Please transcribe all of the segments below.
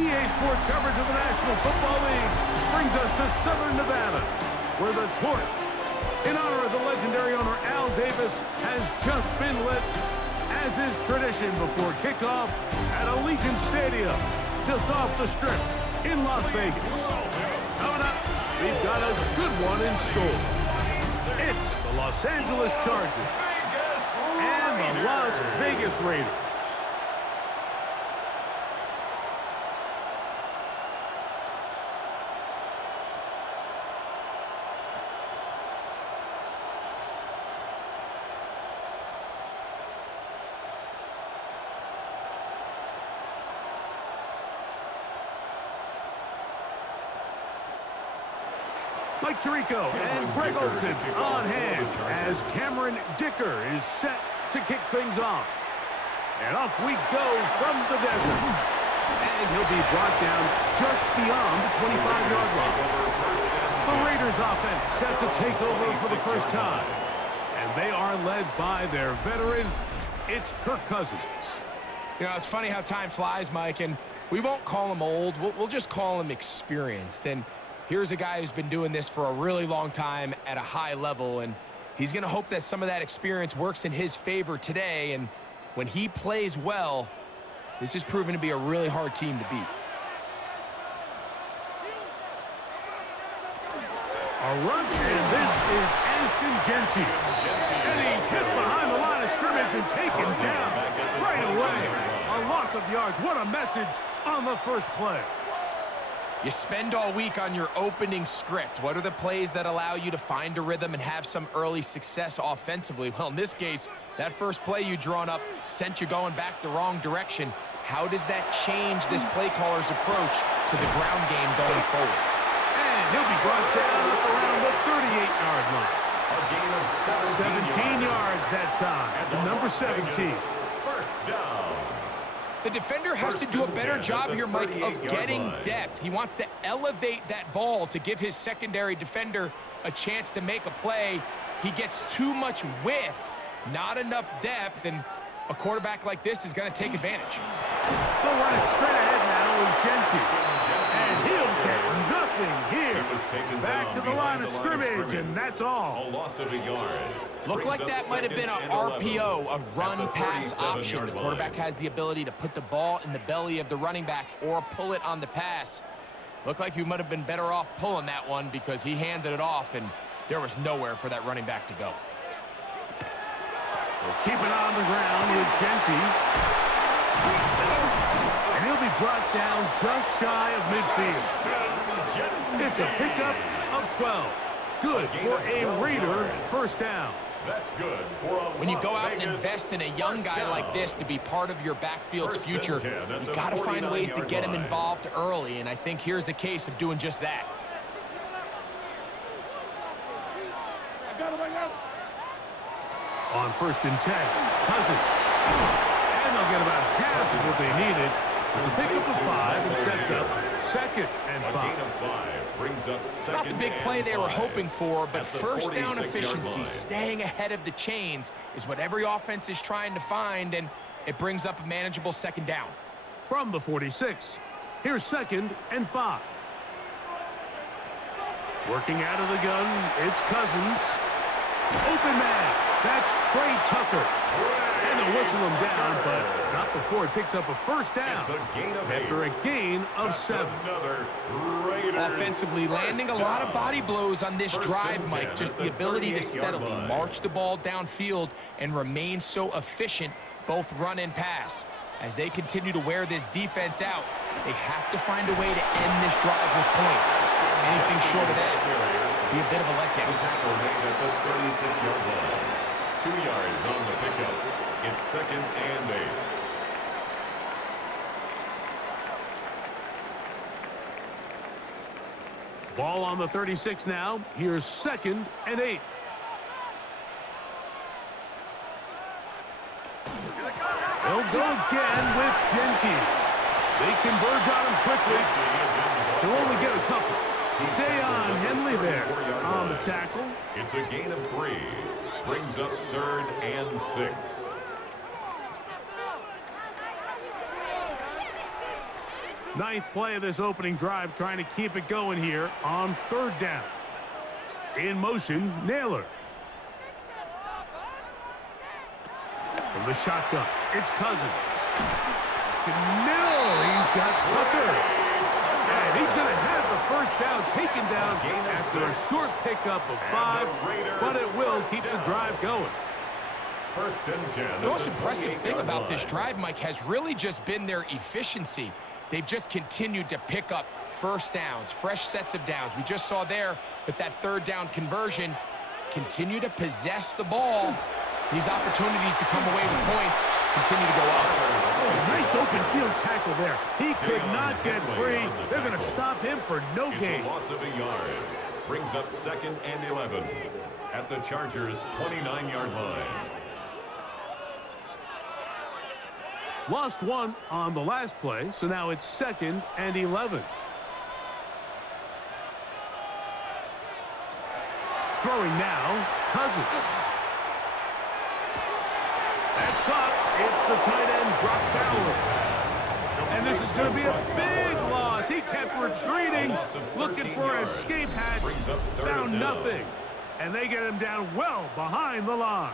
EA Sports coverage of the National Football League brings us to Southern Nevada, where the torch, in honor of the legendary owner Al Davis, has just been lit, as is tradition before kickoff at Allegiant Stadium, just off the Strip in Las Vegas. Coming up, we've got a good one in store. It's the Los Angeles Chargers and the Las Vegas Raiders. Mike Tirico and Greg Olsen on hand as Cameron Dicker is set to kick things off. And off we go from the desert. And he'll be brought down just beyond the 25-yard line. The Raiders offense set to take over for the first time. And they are led by their veteran, it's Kirk Cousins. You know, it's funny how time flies, Mike, and we won't call him old. We'll just call him experienced. And here's a guy who's been doing this for a really long time at a high level, and he's going to hope that some of that experience works in his favor today. And when he plays well, this is proven to be a really hard team to beat. A run, and this is Ashton Genty. And he's hit behind the line of scrimmage and taken down right away. A loss of yards. What a message on the first play. You spend all week on your opening script. What are the plays that allow you to find a rhythm and have some early success offensively? Well, in this case, that first play you drawn up sent you going back the wrong direction. How does that change this play caller's approach to the ground game going forward? And he'll be brought down around the 38-yard line. A gain of 17 yards that time. The number 17. First down. The defender has to do a better job here, Mike, of getting depth. He wants to elevate that ball to give his secondary defender a chance to make a play. He gets too much width, not enough depth, and a quarterback like this is going to take advantage. They'll run it straight ahead now with Genty. And he'll get nothing here. Back to the line of scrimmage, and that's all. A loss of a yard. Looked like that might have been an RPO, a run-pass option. The quarterback has the ability to put the ball in the belly of the running back or pull it on the pass. Looked like he might have been better off pulling that one because he handed it off, and there was nowhere for that running back to go. We'll keep it on the ground with Genty. And he'll be brought down just shy of midfield. It's a pickup of 12. Good for a Raider first down. That's good for a when you go out and invest in a young guy like this to be part of your backfield's future, you got to find ways to get him involved early, and I think here's a case of doing just that. On 1st and 10, Cousins. And they'll get about half of what they needed. It's a pickup of 5 and sets up 2nd and 5. It's not the big play they were hoping for, but first down efficiency, staying ahead of the chains, is what every offense is trying to find, and it brings up a manageable 2nd down. From the 46, here's 2nd and 5. Working out of the gun, it's Cousins. Open man, that's Trey Tucker. And they'll whistle him down, but not before he picks up a first down after a gain of 7. Offensively, landing a lot of body blows on this drive, Mike. Just the ability to steadily march the ball downfield and remain so efficient, both run and pass. As they continue to wear this defense out, they have to find a way to end this drive with points. Anything short of that would be a bit of a letdown. Tackle made at the 36-yard line. 2 yards on the pickup. It's 2nd and 8. Ball on the 36 now. Here's 2nd and 8. They'll go again with Genty. They converge on him quickly. He'll only get a couple. Dayon Henley there on the tackle. It's a gain of 3. Brings up 3rd and 6. Ninth play of this opening drive, trying to keep it going here on third down. In motion, Naylor. From the shotgun, it's Cousins. In the middle, he's got Tucker. And he's going to have the first down taken down after a short pickup of 5, but it will keep the drive going. First and 10. The most impressive thing about this drive, Mike, has really just been their efficiency. They've just continued to pick up first downs, fresh sets of downs. We just saw there with that third down conversion, continue to possess the ball. These opportunities to come away with points continue to go up. Oh, nice open field tackle there. He could not get free. They're going to stop him for no gain. It's a loss of a yard. Brings up 2nd and 11 at the Chargers' 29-yard line. Lost 1 on the last play, so now it's 2nd and 11. Throwing now, Cousins. That's caught. It's the tight end, Brock Bowers. And this is going to be a big loss. He kept retreating, looking for an escape hatch. Found nothing. And they get him down well behind the line.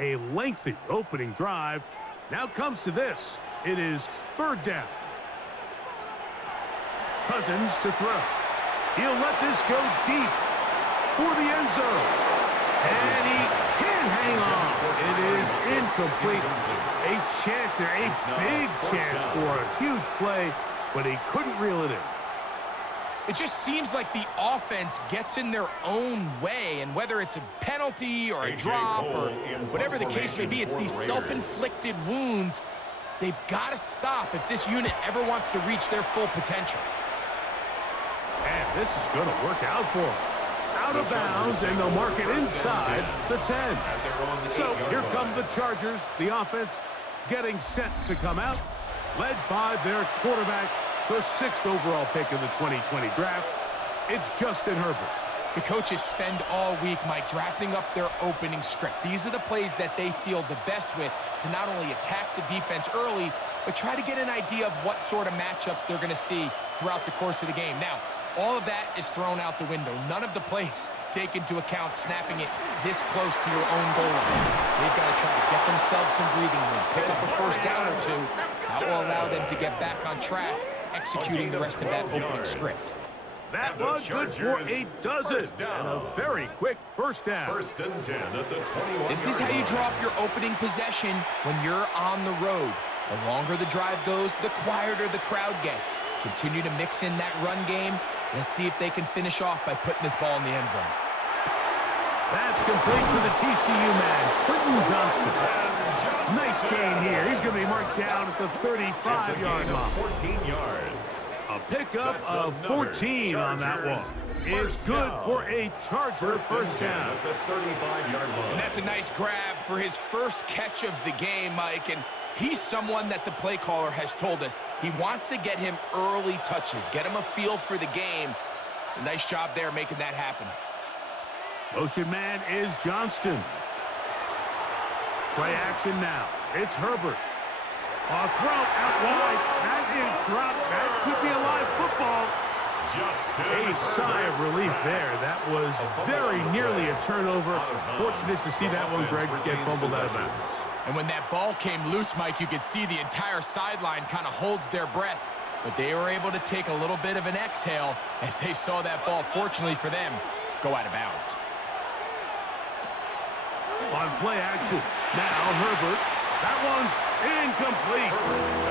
A lengthy opening drive. Now comes to this. It is third down. Cousins to throw. He'll let this go deep for the end zone. And he can't hang on. It is incomplete. A chance there, a big chance for a huge play, but he couldn't reel it in. It just seems like the offense gets in their own way, and whether it's a penalty or a drop or whatever the case may be, it's these self-inflicted wounds. They've got to stop if this unit ever wants to reach their full potential. And this is going to work out for him. Out of bounds, and they'll mark it inside the 10. So here come the Chargers, the offense getting set to come out, led by their quarterback, the 6th overall pick of the 2020 draft. It's Justin Herbert. The coaches spend all week, Mike, drafting up their opening script. These are the plays that they feel the best with to not only attack the defense early, but try to get an idea of what sort of matchups they're going to see throughout the course of the game. Now, all of that is thrown out the window. None of the plays take into account snapping it this close to your own goal line. They've got to try to get themselves some breathing room, pick up a first down or two. That will allow them to get back on track, executing the rest of that opening script. That was good for a dozen, and a very quick first down. First and 10 at the 21. This is how you draw up your opening possession when you're on the road. The longer the drive goes, the quieter the crowd gets. Continue to mix in that run game. Let's see if they can finish off by putting this ball in the end zone. That's complete to the TCU man, Quentin Johnston. Nice gain here. He's going to be marked down at the 35-yard line. 14 yards. A pickup of 14 on that one. It's good for a Charger first down. At the 35-yard line. And that's a nice grab for his first catch of the game, Mike. And he's someone that the play caller has told us he wants to get him early touches, get him a feel for the game. A nice job there making that happen. Motion man is Johnston. Play action now. It's Herbert. A throw out wide. That is dropped. That could be a live football. A sigh of relief there. That was very nearly a turnover. Fortunate to see that one, Greg, get fumbled out of bounds. And when that ball came loose, Mike, you could see the entire sideline kind of holds their breath. But they were able to take a little bit of an exhale as they saw that ball, fortunately for them, go out of bounds. On play action, now Herbert. That one's incomplete.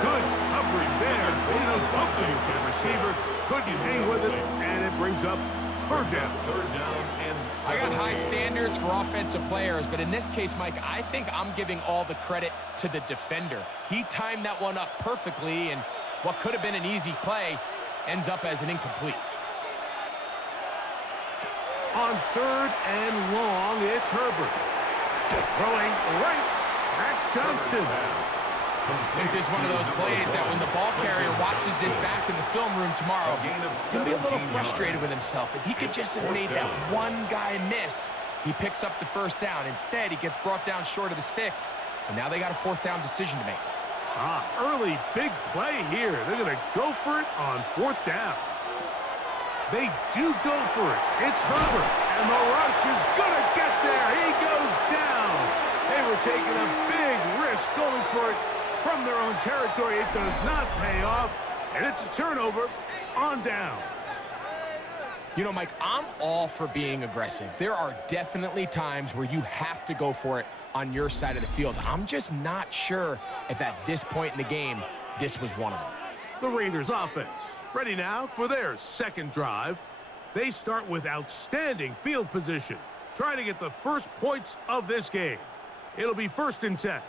Good coverage there. Made it uncomfortable for the receiver. Couldn't hang with it, and it brings up third down. Third down and 17. I got high standards for offensive players, but in this case, Mike, I think I'm giving all the credit to the defender. He timed that one up perfectly, and what could have been an easy play ends up as an incomplete. On third and long, it's Herbert. Throwing right. That's Johnston. I think this is one of those plays that when the ball carrier watches this back in the film room tomorrow, he's going to be a little frustrated with himself. If he could just have made that one guy miss, he picks up the first down. Instead, he gets brought down short of the sticks, and now they got a fourth down decision to make. Early big play here. They're going to go for it on fourth down. They do go for it. It's Herbert, and the rush is going to get there. He goes down. They were taking a big risk going for it from their own territory. It does not pay off, and it's a turnover on down. You know, Mike, I'm all for being aggressive. There are definitely times where you have to go for it on your side of the field. I'm just not sure if at this point in the game, this was one of them. The Raiders offense ready now for their second drive. They start with outstanding field position, trying to get the first points of this game. It'll be 1st and 10.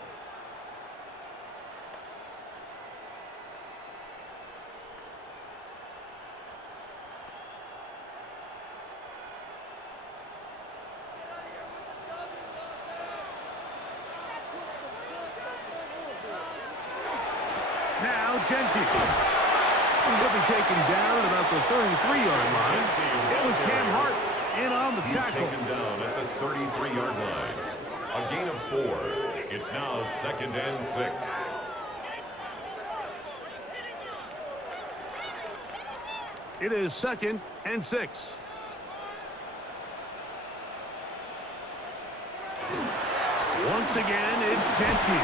Now Genty. He'll be taken down at about the 33-yard line. It was Cam Hart in on the tackle. He's taken down at the 33-yard line. A gain of 4. It's now 2nd and 6. It is 2nd and 6. Once again, it's Genty.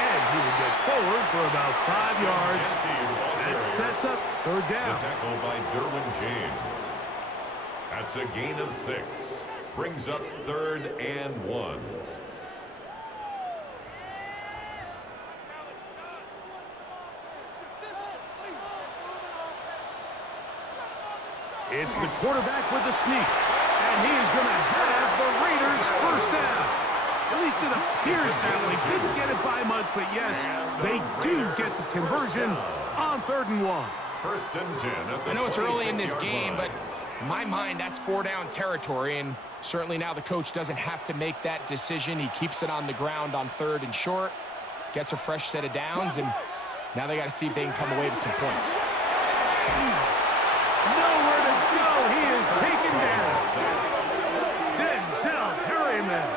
And he will get forward for about 5 yards. That sets up 3rd down. The tackle by Derwin James. That's a gain of 6. Brings up 3rd and 1. It's the quarterback with the sneak. And he is going to have the Raiders first down. At least it appears that way. Didn't get it by much, but yes, they do get the conversion on 3rd and 1. 1st and 10 at the I know it's early in this 26-yard game, line. but in my mind, that's 4-down territory, and certainly now the coach doesn't have to make that decision. He keeps it on the ground on 3rd and short, gets a fresh set of downs, and now they got to see if they can come away with some points. Nowhere to go. He is taken down. Denzel Perryman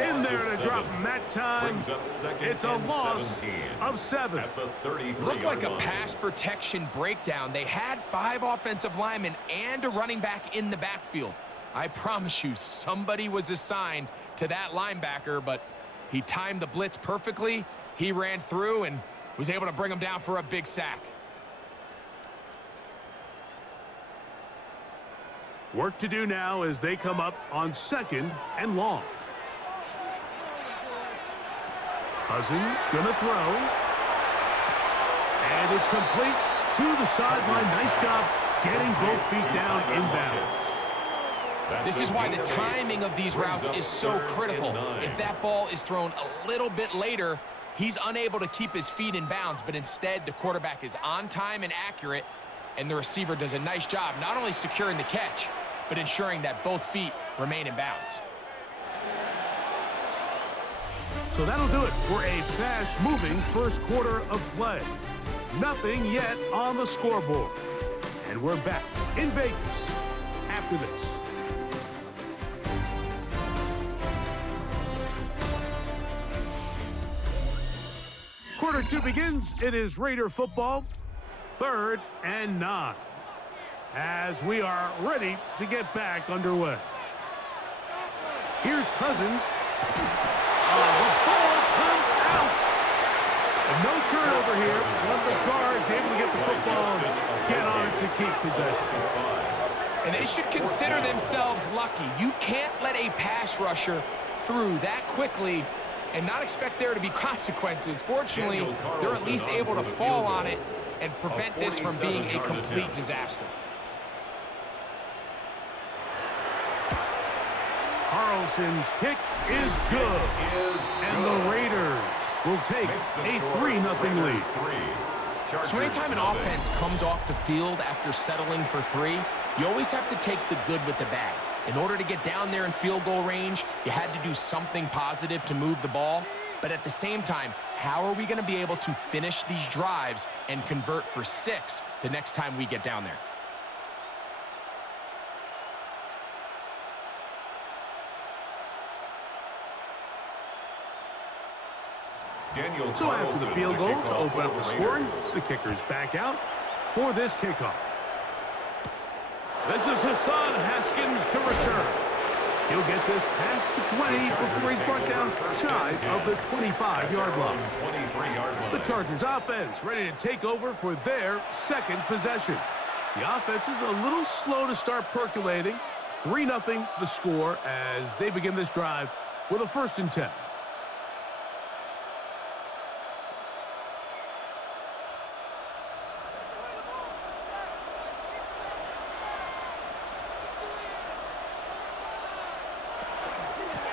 in there to drop him that time. It's a loss of 7. At the 33-yard Looked like a line. pass protection breakdown. They had 5 offensive linemen and a running back in the backfield. I promise you, somebody was assigned to that linebacker, but he timed the blitz perfectly. He ran through and was able to bring him down for a big sack. Work to do now as they come up on 2nd and long. Cousins going to throw. And it's complete to the sideline. Nice job getting both feet down inbounds. This is why the timing of these routes is so critical. If that ball is thrown a little bit later, he's unable to keep his feet in bounds, but instead the quarterback is on time and accurate, and the receiver does a nice job not only securing the catch, but ensuring that both feet remain in bounds. So that'll do it for a fast-moving first quarter of play. Nothing yet on the scoreboard. And we're back in Vegas after this. Quarter 2 begins. It is Raider football. 3rd and 9. As we are ready to get back underway. Here's Cousins. The ball comes out. And no turnover here. One of the guards able to get the football and get on it to keep possession. And they should consider themselves lucky. You can't let a pass rusher through that quickly and not expect there to be consequences. Fortunately, they're at least able to fall on it and prevent this from being a complete disaster. Carlson's kick is good. And the Raiders will take a 3-0 lead. So anytime an offense comes off the field after settling for 3, you always have to take the good with the bad. In order to get down there in field goal range, you had to do something positive to move the ball. But at the same time, how are we going to be able to finish these drives and convert for 6 the next time we get down there? So after the field goal to open up the scoring, the kicker's back out for this kickoff. This is Hassan Haskins to return. He'll get this past the 20 before he's brought down shy of the 25-yard line. The Chargers offense ready to take over for their second possession. The offense is a little slow to start percolating. 3-0 the score as they begin this drive with a 1st and 10.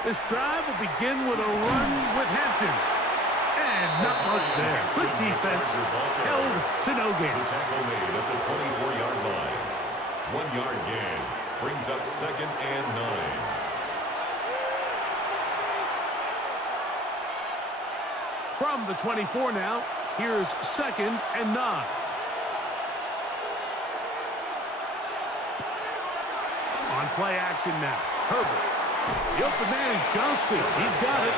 This drive will begin with a run with Hampton. And not much there. Good defense. Held to no gain. Tackle made at the 24-yard line. 1-yard gain. Brings up 2nd and 9. From the 24 now, here's 2nd and 9. On play action now. Herbert. The open man is Johnston. He's got it.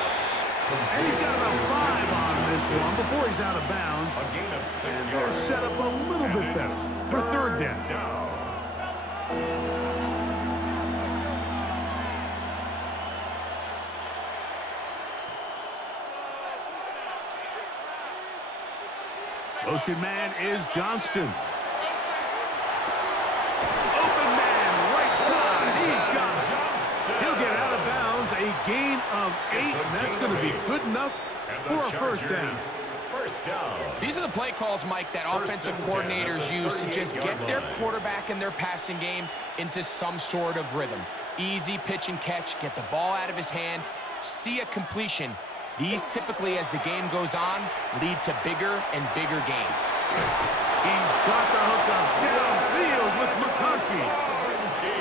And he's got about 5 on this one before he's out of bounds. A gain of 6 and yards. they're set up a little bit better for 3rd down. Motion man is Johnston. Open man, right side. He's got it. He'll get out of bounds, a gain of 8, and that's going to be good enough for a 1st down. First down. These are the play calls, Mike, that offensive coordinators use to just get their quarterback and their passing game into some sort of rhythm. Easy pitch and catch, get the ball out of his hand, see a completion. These typically, as the game goes on, lead to bigger and bigger gains. He's got the hook up downfield with McConkey.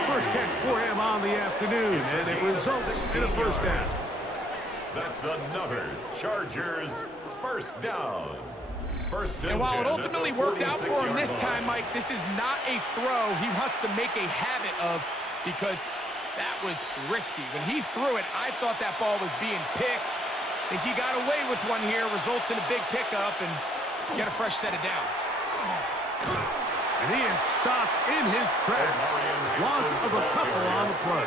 First catch for him on the afternoon, and it results in a 1st down. That's another Chargers 1st down. And while it ultimately worked out for him this time, Mike, this is not a throw he wants to make a habit of because that was risky. When he threw it, I thought that ball was being picked. I think he got away with one here, results in a big pickup, and get a fresh set of downs. And he is stopped in his tracks. Loss of a couple on the play.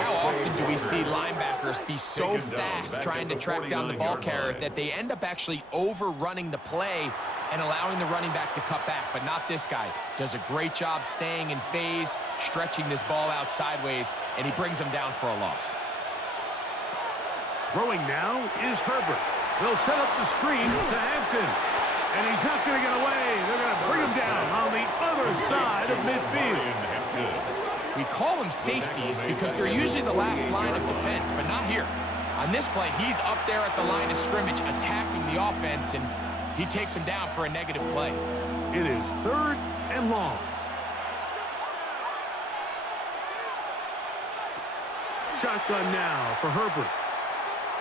How often do we see linebackers be so fast trying to track down the ball carrier that they end up actually overrunning the play and allowing the running back to cut back? But not this guy. Does a great job staying in phase, stretching this ball out sideways, and he brings him down for a loss. Throwing now is Herbert. They'll set up the screen to Hampton. And he's not going to get away. They're going to bring him down on the other side of midfield. We call them safeties because they're usually the last line of defense, but not here. On this play, he's up there at the line of scrimmage attacking the offense, and he takes him down for a negative play. It is 3rd and long. Shotgun now for Herbert.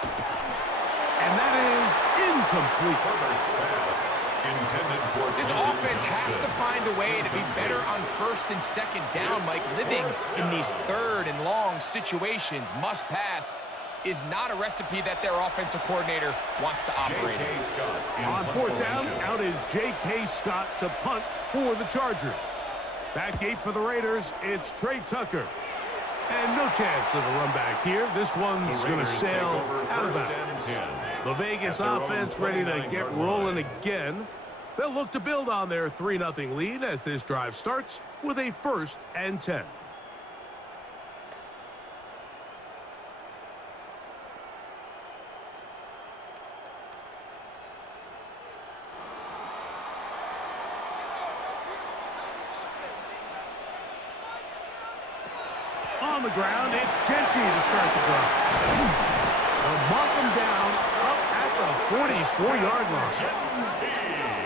And that is incomplete. Herbert's pass intended for This offense has to find a way to be better on 1st and 2nd down, Mike. Living in these 3rd and long situations, must pass, is not a recipe that their offensive coordinator wants to operate in. On 4th down, out is J.K. Scott to punt for the Chargers. Back deep for the Raiders, it's Trey Tucker. And no chance of a run back here. This one's going to sail out of bounds. The Vegas offense ready to get rolling again. They'll look to build on their 3-0 lead as this drive starts with a 1st and 10. On the ground, it's Genty to start the drive. They'll mark him down up at the 44-yard line.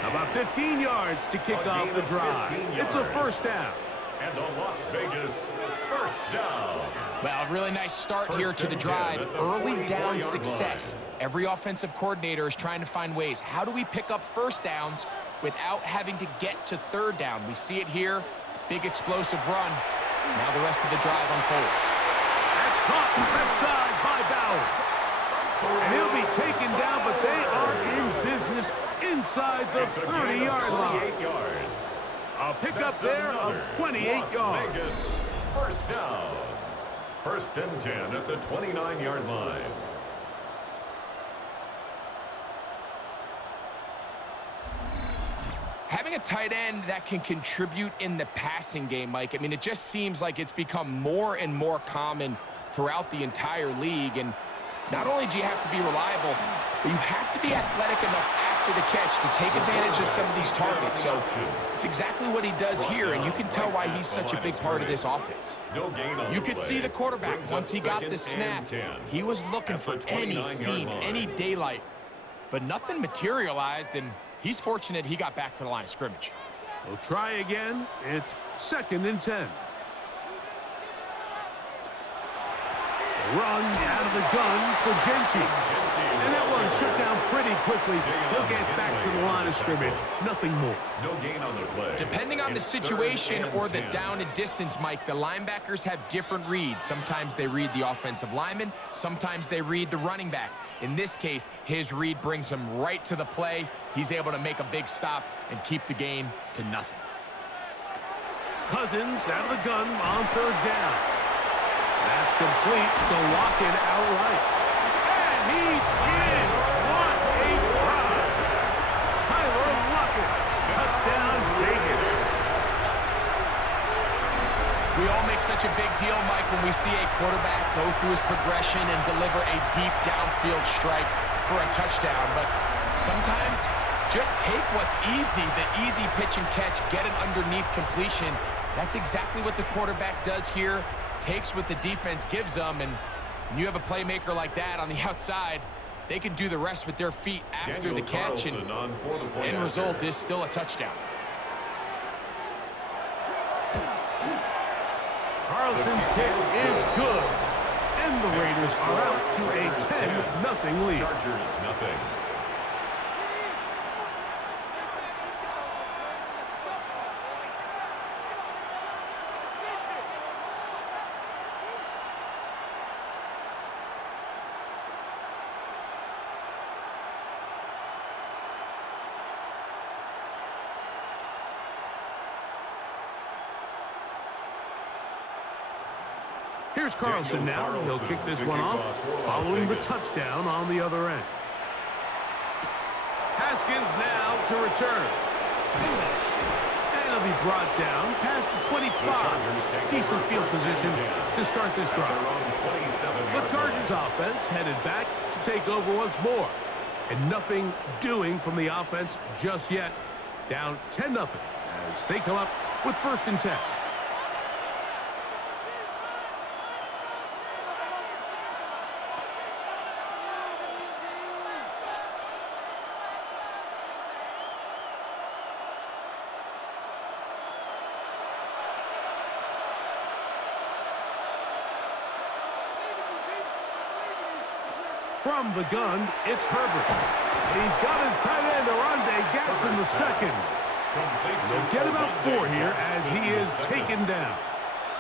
About 15 yards to kick off the drive. It's a 1st down. And the Las Vegas 1st down. Well, a really nice start here to the drive. Early down success. Every offensive coordinator is trying to find ways. How do we pick up first downs without having to get to third down? We see it here. Big explosive run. Now the rest of the drive unfolds. That's caught left side by Bowers. And he'll be taken down, but they are in business inside the 30-yard line. A pickup there of 28 yards. Vegas, first down. First and 10 at the 29-yard line. Having a tight end that can contribute in the passing game, Mike, I mean, it just seems like it's become more and more common throughout the entire league. And not only do you have to be reliable, but you have to be athletic enough after the catch to take advantage of some of these targets. So it's exactly what he does here, and you can tell why he's such a big part of this offense. You could see the quarterback, once he got the snap, he was looking for any seam, any daylight, but nothing materialized, and he's fortunate he got back to the line of scrimmage. We'll try again. It's 2nd and 10. Run out of the gun for Genty. And that one shut down pretty quickly. He'll get back to the line of scrimmage. Nothing more. No gain on the play. Depending on the situation or the down and distance, Mike, the linebackers have different reads. Sometimes they read the offensive lineman. Sometimes they read the running back. In this case, his read brings him right to the play. He's able to make a big stop and keep the game to nothing. Cousins out of the gun on 3rd down. That's complete to lock it outright. And he's in. What a drive. Tyler Lockett. Touchdown, Vegas. We all make such a big deal, Mike, when we see a quarterback go through his progression and deliver a deep downfield strike for a touchdown. But sometimes just take what's easy, the easy pitch and catch, get an underneath completion. That's exactly what the quarterback does here. Takes what the defense gives them, and when you have a playmaker like that on the outside, they can do the rest with their feet after the catch, and the end result is still a touchdown. Carlson's kick is good, and the Raiders are out to a 10-0 lead. Chargers, nothing. Here's Carlson now. He'll kick this one off following the touchdown on the other end. Haskins now to return. And he'll be brought down past the 25. Decent field position to start this drive. The Chargers offense headed back to take over once more. And nothing doing from the offense just yet. Down 10-0 as they come up with 1st and 10. From the gun, it's Herbert. He's got his tight end, Arande Gatz, in the 2nd. They'll get about 4 here as he is taken down.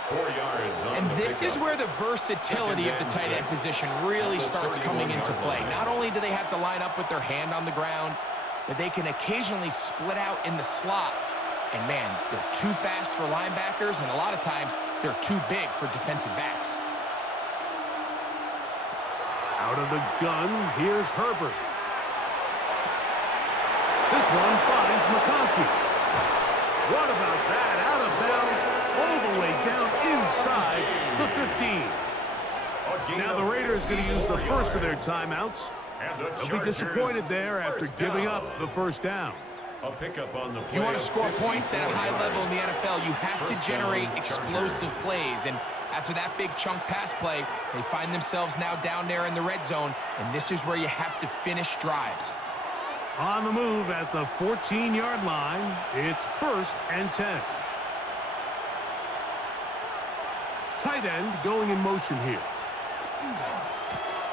4 yards on and this is where the versatility of the tight end position really starts coming into play. Not only do they have to line up with their hand on the ground, but they can occasionally split out in the slot. And man, they're too fast for linebackers, and a lot of times they're too big for defensive backs. Out of the gun, here's Herbert. This one finds McConkey. What about that? Out of bounds, all the way down inside the 15. Now the Raiders going to use the first of their timeouts. They'll be disappointed there after giving up the 1st down. A pickup on the play. If you want to score points at a high level in the NFL, you have to generate explosive plays. And after that big chunk pass play, they find themselves now down there in the red zone, and this is where you have to finish drives. On the move at the 14-yard line, it's 1st and 10. Tight end going in motion here.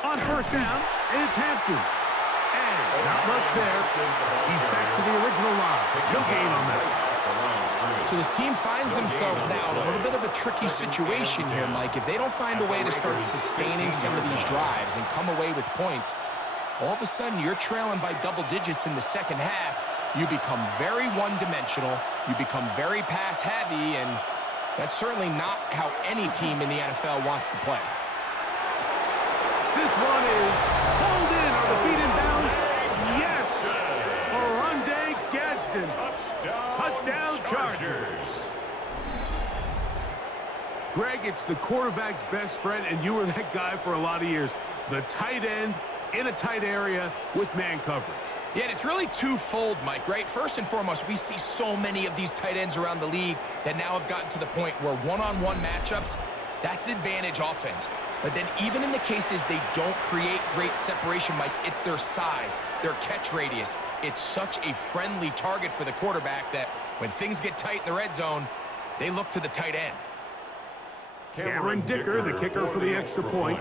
On first down, it's Hampton. And not much there. He's back to the original line. No gain on that. So this team finds themselves now in a little bit of a tricky situation here, Mike. If they don't find a way to start sustaining some of these drives and come away with points, all of a sudden you're trailing by double digits in the second half. You become very one-dimensional. You become very pass-heavy, and that's certainly not how any team in the NFL wants to play. This one is pulled in on the feet in bounds. Yes! Oronde Gadsden. Touchdown Chargers. Greg, it's the quarterback's best friend, and you were that guy for a lot of years. The tight end in a tight area with man coverage. Yeah, and it's really twofold, Mike, right? First and foremost, we see so many of these tight ends around the league that now have gotten to the point where one-on-one matchups, that's advantage offense. But then even in the cases they don't create great separation, Mike, it's their size, their catch radius. It's such a friendly target for the quarterback that when things get tight in the red zone, they look to the tight end. Cameron Dicker, the kicker for the extra point.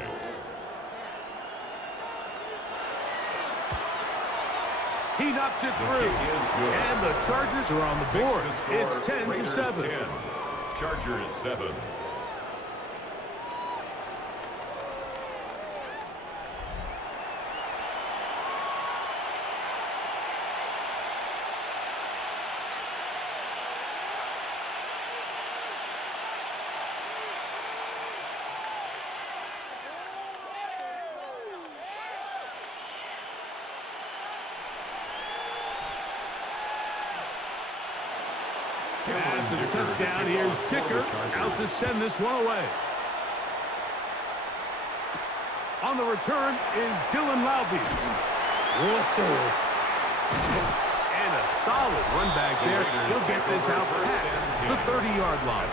He knocks it through, and the Chargers are on the board. It's 10-7. Chargers 7. After the touchdown, here's Dicker out to send this one away. On the return is Dylan Laube. Whoa. And a solid run back there. He'll get this out past the 30-yard line.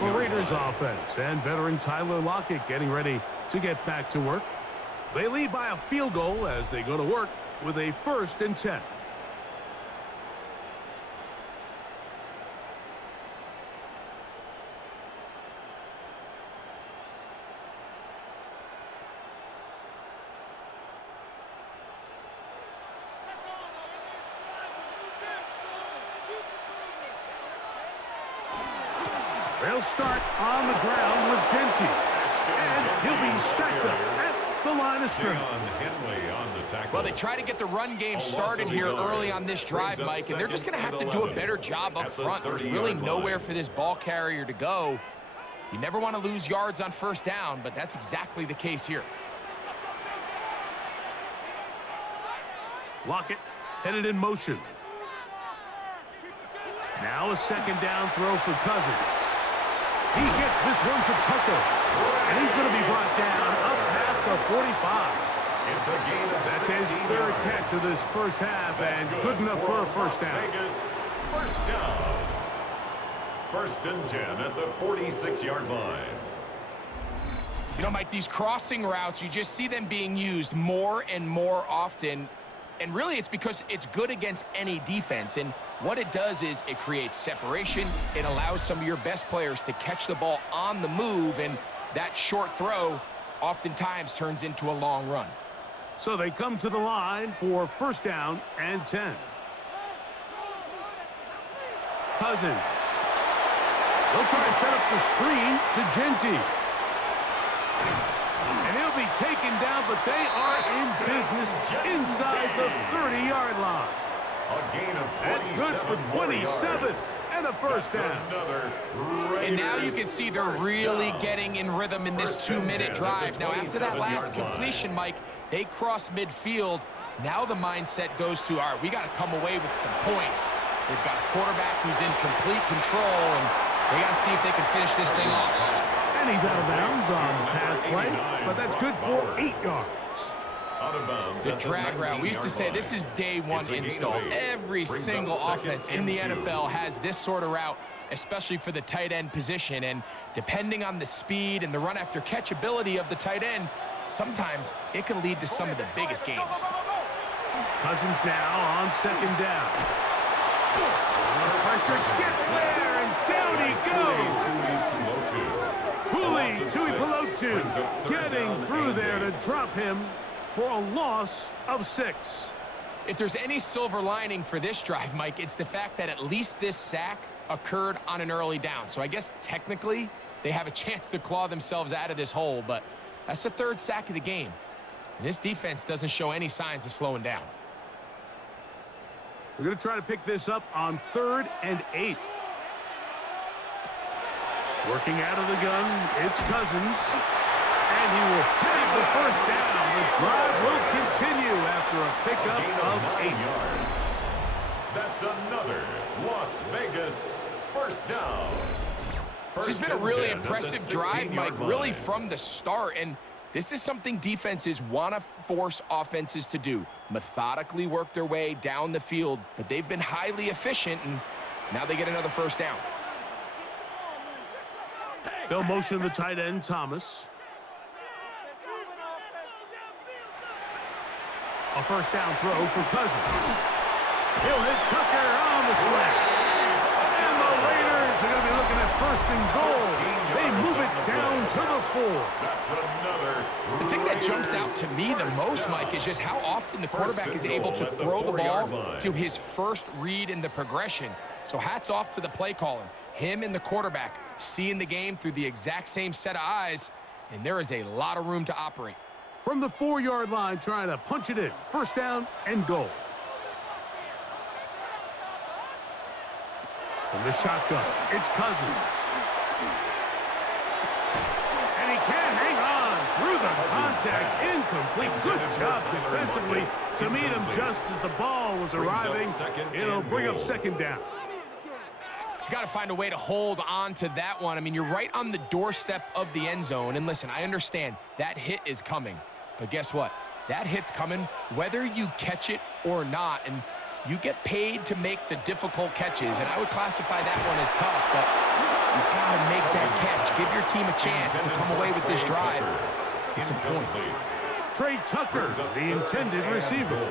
The Raiders offense and veteran Tyler Lockett getting ready to get back to work. They lead by a field goal as they go to work with a 1st and 10. They'll start on the ground with Genty. And he'll be stacked up at the line of scrimmage. Well, they try to get the run game started here early on this drive, Mike, and they're just going to have to do a better job up front. There's really nowhere for this ball carrier to go. You never want to lose yards on first down, but that's exactly the case here. Lockett headed in motion. Now a 2nd down throw for Cousins. He gets this one to Tucker, and he's going to be brought down up past the 45. It's a gain of That's his 3rd catch of this first half, and good enough for a first down. First down. 1st and 10 at the 46-yard line. You know, Mike, these crossing routes, you just see them being used more and more often. And really, it's because it's good against any defense. And what it does is it creates separation. It allows some of your best players to catch the ball on the move. And that short throw oftentimes turns into a long run. So they come to the line for 1st down and 10. Cousins. They'll try to set up the screen to Genty. And he'll be taken down, but they are in business inside the 30-yard line. A gain of 27. That's good for 27 and a first down. And now you can see they're really getting in rhythm in this 2-minute drive. Now, after that last completion, Mike, they cross midfield. Now the mindset goes to, all right, we got to come away with some points. They've got a quarterback who's in complete control, and they got to see if they can finish this thing off. And he's out of bounds on the pass play, but that's good for 8 yards. The drag route. We used to say this is day one install. Every single offense in the NFL has this sort of route, especially for the tight end position. And depending on the speed and the run after catch ability of the tight end, sometimes it can lead to some of the biggest gains. Cousins now on 2nd down. The pressure gets there, and down he goes. Tuli Tuipulotu getting through there to drop him for a loss of 6. If there's any silver lining for this drive, Mike, it's the fact that at least this sack occurred on an early down. So I guess technically they have a chance to claw themselves out of this hole, but that's the 3rd sack of the game. And this defense doesn't show any signs of slowing down. We're going to try to pick this up on 3rd and 8. Working out of the gun, it's Cousins. And he will have the first down. The drive will continue after a pickup of 8 yards. That's another Las Vegas first down. This has been a really impressive drive, Mike, really from the start. And this is something defenses want to force offenses to do. Methodically work their way down the field, but they've been highly efficient, and now they get another first down. They'll motion the tight end, Thomas. A first down throw for Cousins. He'll hit Tucker on the slant. And the Raiders are going to be looking at 1st and goal. They move it down to the 4. That's another. The thing that jumps out to me the most, Mike, is just how often the quarterback is able to throw the ball to his first read in the progression. So hats off to the play caller. Him and the quarterback seeing the game through the exact same set of eyes, and there is a lot of room to operate. From the 4-yard line, trying to punch it in. 1st down and goal. From the shotgun, it's Cousins. And he can't hang on through the contact. Incomplete. Good job defensively to meet him just as the ball was arriving. It'll bring up 2nd down. He's got to find a way to hold on to that one. I mean, you're right on the doorstep of the end zone. And listen, I understand that hit is coming. But guess what? That hit's coming whether you catch it or not. And you get paid to make the difficult catches. And I would classify that one as tough. But you got to make that catch. Give your team a chance to come away with this drive. Get some points. Trey Tucker, the intended receiver.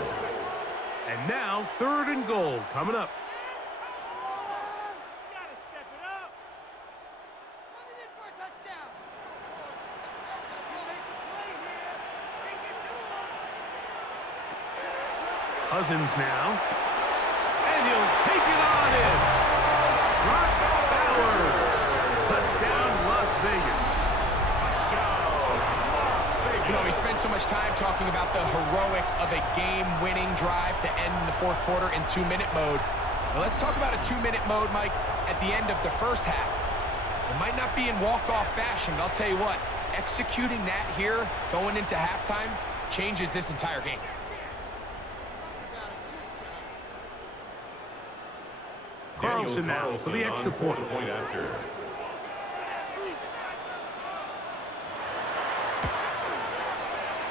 And now 3rd and goal coming up. Cousins now. And he'll take it on in. Brock Bowers. Touchdown, Las Vegas. Touchdown, Las Vegas. You know, we spent so much time talking about the heroics of a game-winning drive to end in the 4th quarter in 2-minute mode. Now let's talk about a 2-minute mode, Mike, at the end of the 1st half. It might not be in walk-off fashion, but I'll tell you what, executing that here going into halftime changes this entire game. Carlson now for the extra point.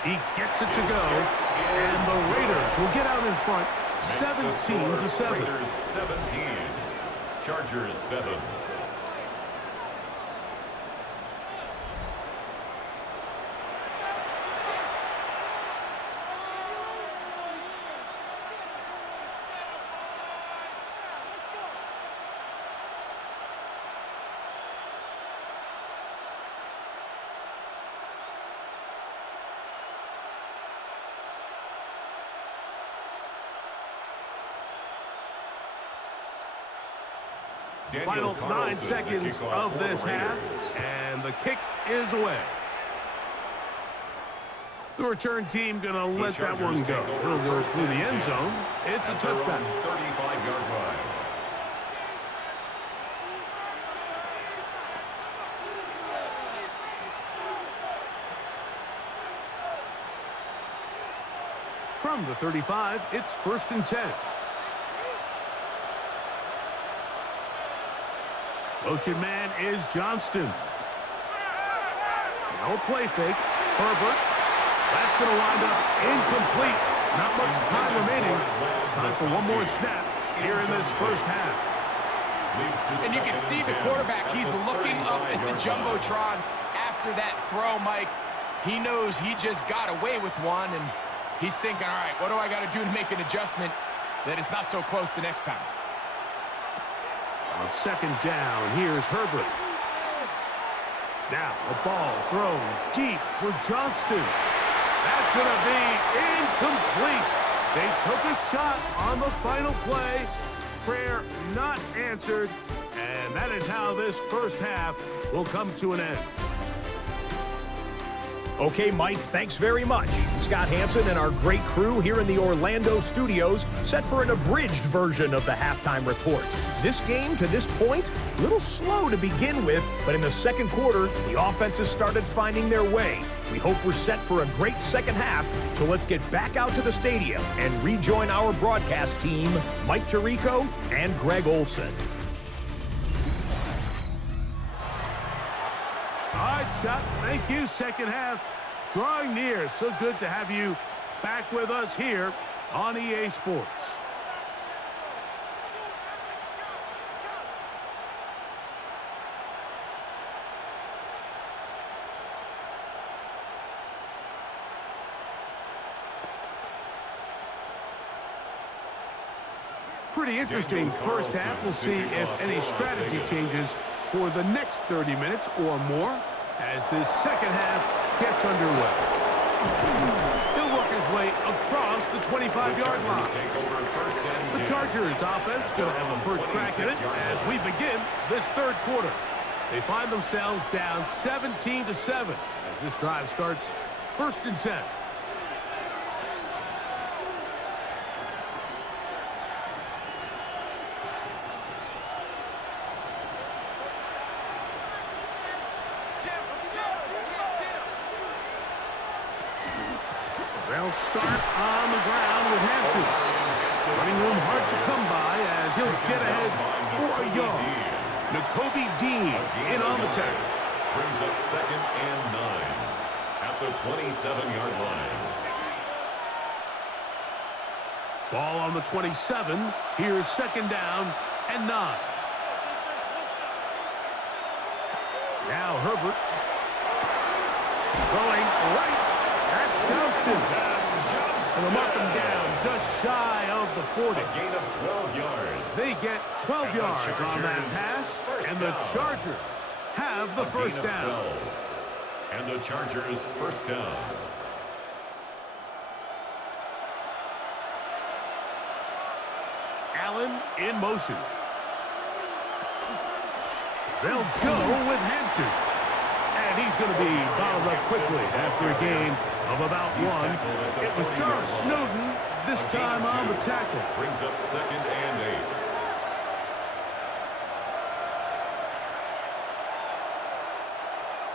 He gets it to go, and the Raiders will get out in front, 17-7. Raiders 17, Chargers 7. Final 9 seconds of this half, and the kick is away. The return team going to let that one go. It'll go through the end zone. It's a touchback. 35-yard line. From the 35, it's 1st and 10. Motion man is Johnston. Now a play fake. Herbert. That's going to wind up incomplete. Not much time remaining. Time for one more snap here in this 1st half. And you can see the quarterback. He's looking up at the Jumbotron after that throw, Mike. He knows he just got away with one, and he's thinking, all right, what do I got to do to make an adjustment that it's not so close the next time? On 2nd down, here's Herbert. Now, the ball thrown deep for Johnston. That's going to be incomplete. They took a shot on the final play. Prayer not answered. And that is how this first half will come to an end. Okay, Mike, thanks very much. Scott Hansen and our great crew here in the Orlando studios set for an abridged version of the halftime report. This game, to this point, a little slow to begin with, but in the second quarter, the offenses started finding their way. We hope we're set for a great second half, so let's get back out to the stadium and rejoin our broadcast team, Mike Tirico and Greg Olson. All right, Scott, thank you. Second half drawing near. So good to have you back with us here on EA Sports. Pretty interesting first half. We'll see if any strategy changes for the next 30 minutes or more as this second half gets underway. He'll work his way across the 25-yard line. The Chargers offense going to have a first crack at it as we begin this third quarter. They find themselves down 17-7 as this drive starts 1st and 10. They'll start on the ground with Hampton. Running room hard to come by as he'll get ahead for a yard. N'Kobe Dean in on the tackle. Brings up 2nd and 9 at the 27-yard line. Ball on the 27. Here's 2nd down and 9. Now Herbert. Throwing right. That's Johnston. And they'll mark him down just shy of the 40. A gain of 12 yards. They get 12 yards on that pass, and the Chargers have the first down. And the Chargers first down. Allen in motion. They'll go with Hampton. And he's going to be bottled up quickly after a gain of about 1. It was Charles Snowden this time on the tackle. Brings up 2nd and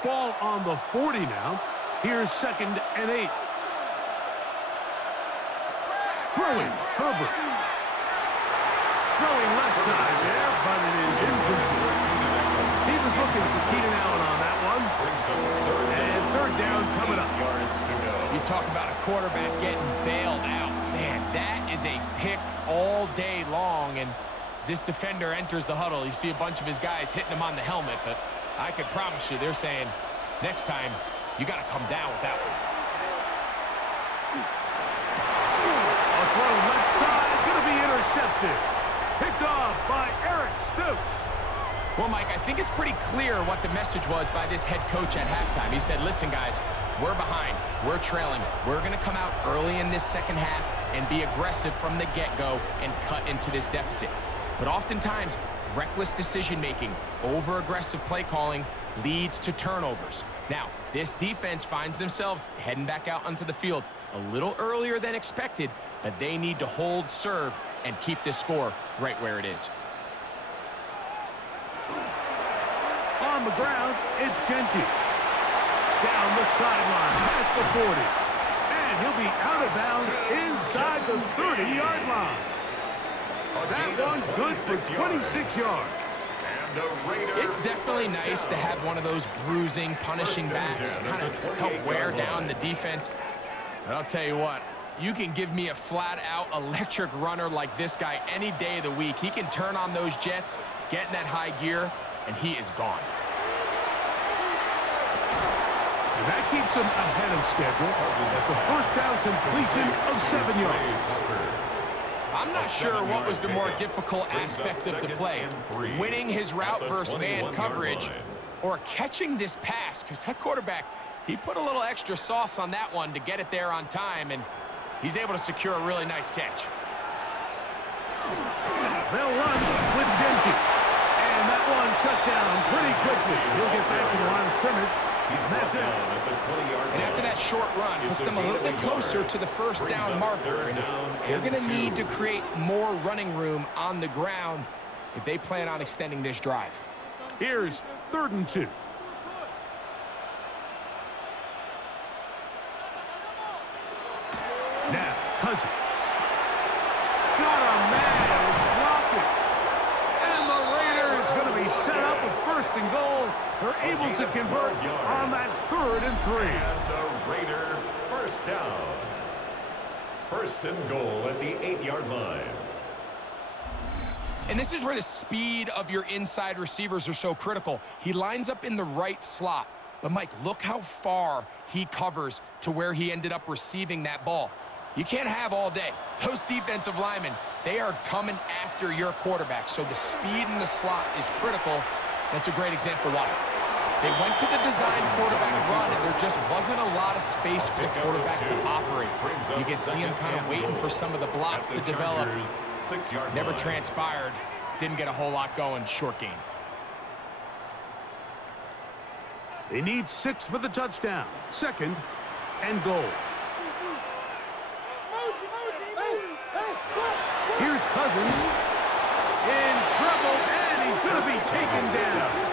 8. Ball on the 40 now. Here's 2nd and 8. Throwing, Herbert. Throwing left side there, but it is incomplete. He was looking for Keenan Allen on that one. And 3rd down coming up. Yards to go. You talk about a quarterback getting bailed out. Man, that is a pick all day long. And as this defender enters the huddle, you see a bunch of his guys hitting him on the helmet. But I can promise you, they're saying, next time, you got to come down with that one. A throw left side, going to be intercepted. Picked off by Eric Stix. Well, Mike, I think it's pretty clear what the message was by this head coach at halftime. He said, listen, guys, we're behind. We're trailing. We're going to come out early in this second half and be aggressive from the get-go and cut into this deficit. But oftentimes, reckless decision-making, over-aggressive play calling leads to turnovers. Now, this defense finds themselves heading back out onto the field a little earlier than expected, but they need to hold serve and keep this score right where it is. On the ground, it's Genty. Down the sideline, past the 40. And he'll be out of bounds inside the 30-yard line. That one good for 26 yards. It's definitely nice to have one of those bruising, punishing backs kind of help wear down the defense. But I'll tell you what, you can give me a flat-out electric runner like this guy any day of the week. He can turn on those jets, get in that high gear, and he is gone. And that keeps him ahead of schedule. That's a first down completion of 7 yards. I'm not sure what was the more difficult aspect of the play, winning his route versus man coverage, or catching this pass, because that quarterback, he put a little extra sauce on that one to get it there on time, and he's able to secure a really nice catch. They'll run with Genji. And that one shut down pretty quickly. He'll get back to the line of scrimmage. And that's it. And after that short run, puts them a little bit closer to the first down marker. And they're going to need to create more running room on the ground if they plan on extending this drive. Here's 3rd and 2. Now, Cousins. Got a man. It's rocket. And the Raiders going to be set up with 1st and goal. They're able to convert on that 3rd and 3. And the Raider 1st down. 1st and goal at the 8-yard line. And this is where the speed of your inside receivers are so critical. He lines up in the right slot. But, Mike, look how far he covers to where he ended up receiving that ball. You can't have all day. Those defensive linemen, they are coming after your quarterback. So the speed in the slot is critical. That's a great example why. They went to the design quarterback run, and there just wasn't a lot of space for the quarterback to operate. You can see him kind of waiting for some of the blocks to develop. Never transpired. Didn't get a whole lot going. Short game. They need 6 for the touchdown. 2nd and goal. Here's Cousins in trouble, and he's going to be taken down.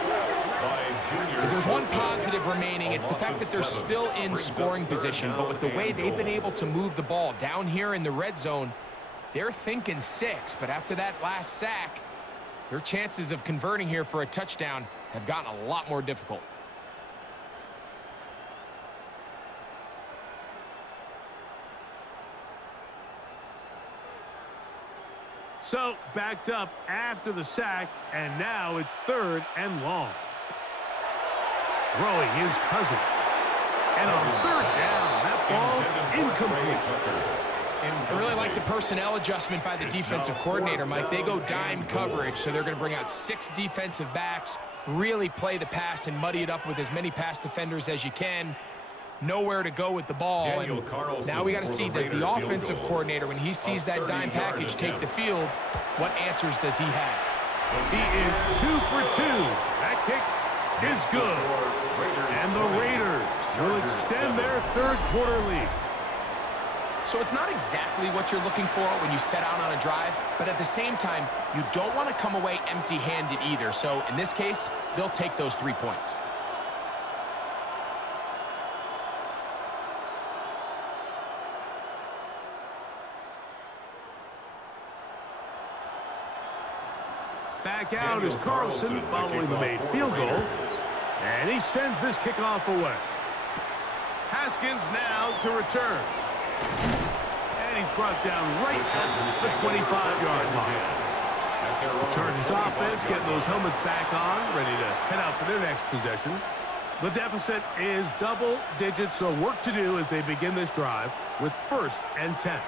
If there's one positive remaining, it's the fact that they're still in scoring position. But with the way they've been able to move the ball down here in the red zone, they're thinking 6. But after that last sack, their chances of converting here for a touchdown have gotten a lot more difficult. So, backed up after the sack, and now it's 3rd and long. Throwing is Cousins. And on 3rd down, that ball incomplete. I really like the personnel adjustment by the defensive coordinator, Mike. They go dime coverage, so they're going to bring out 6 defensive backs, really play the pass and muddy it up with as many pass defenders as you can. Nowhere to go with the ball. And now we got to see, does the offensive coordinator, when he sees that dime package take the field, what answers does he have? He is 2 for 2. That kick is good. And the Raiders will extend their 3rd quarter lead. So it's not exactly what you're looking for when you set out on a drive, but at the same time, you don't want to come away empty-handed either. So in this case, they'll take those 3 points. Back out is Carlson following the made field goal. And he sends this kickoff away. Haskins now to return. And he's brought down right at the 25-yard line. The Chargers offense getting those helmets back on, ready to head out for their next possession. The deficit is double digits, so work to do as they begin this drive with 1st and 10.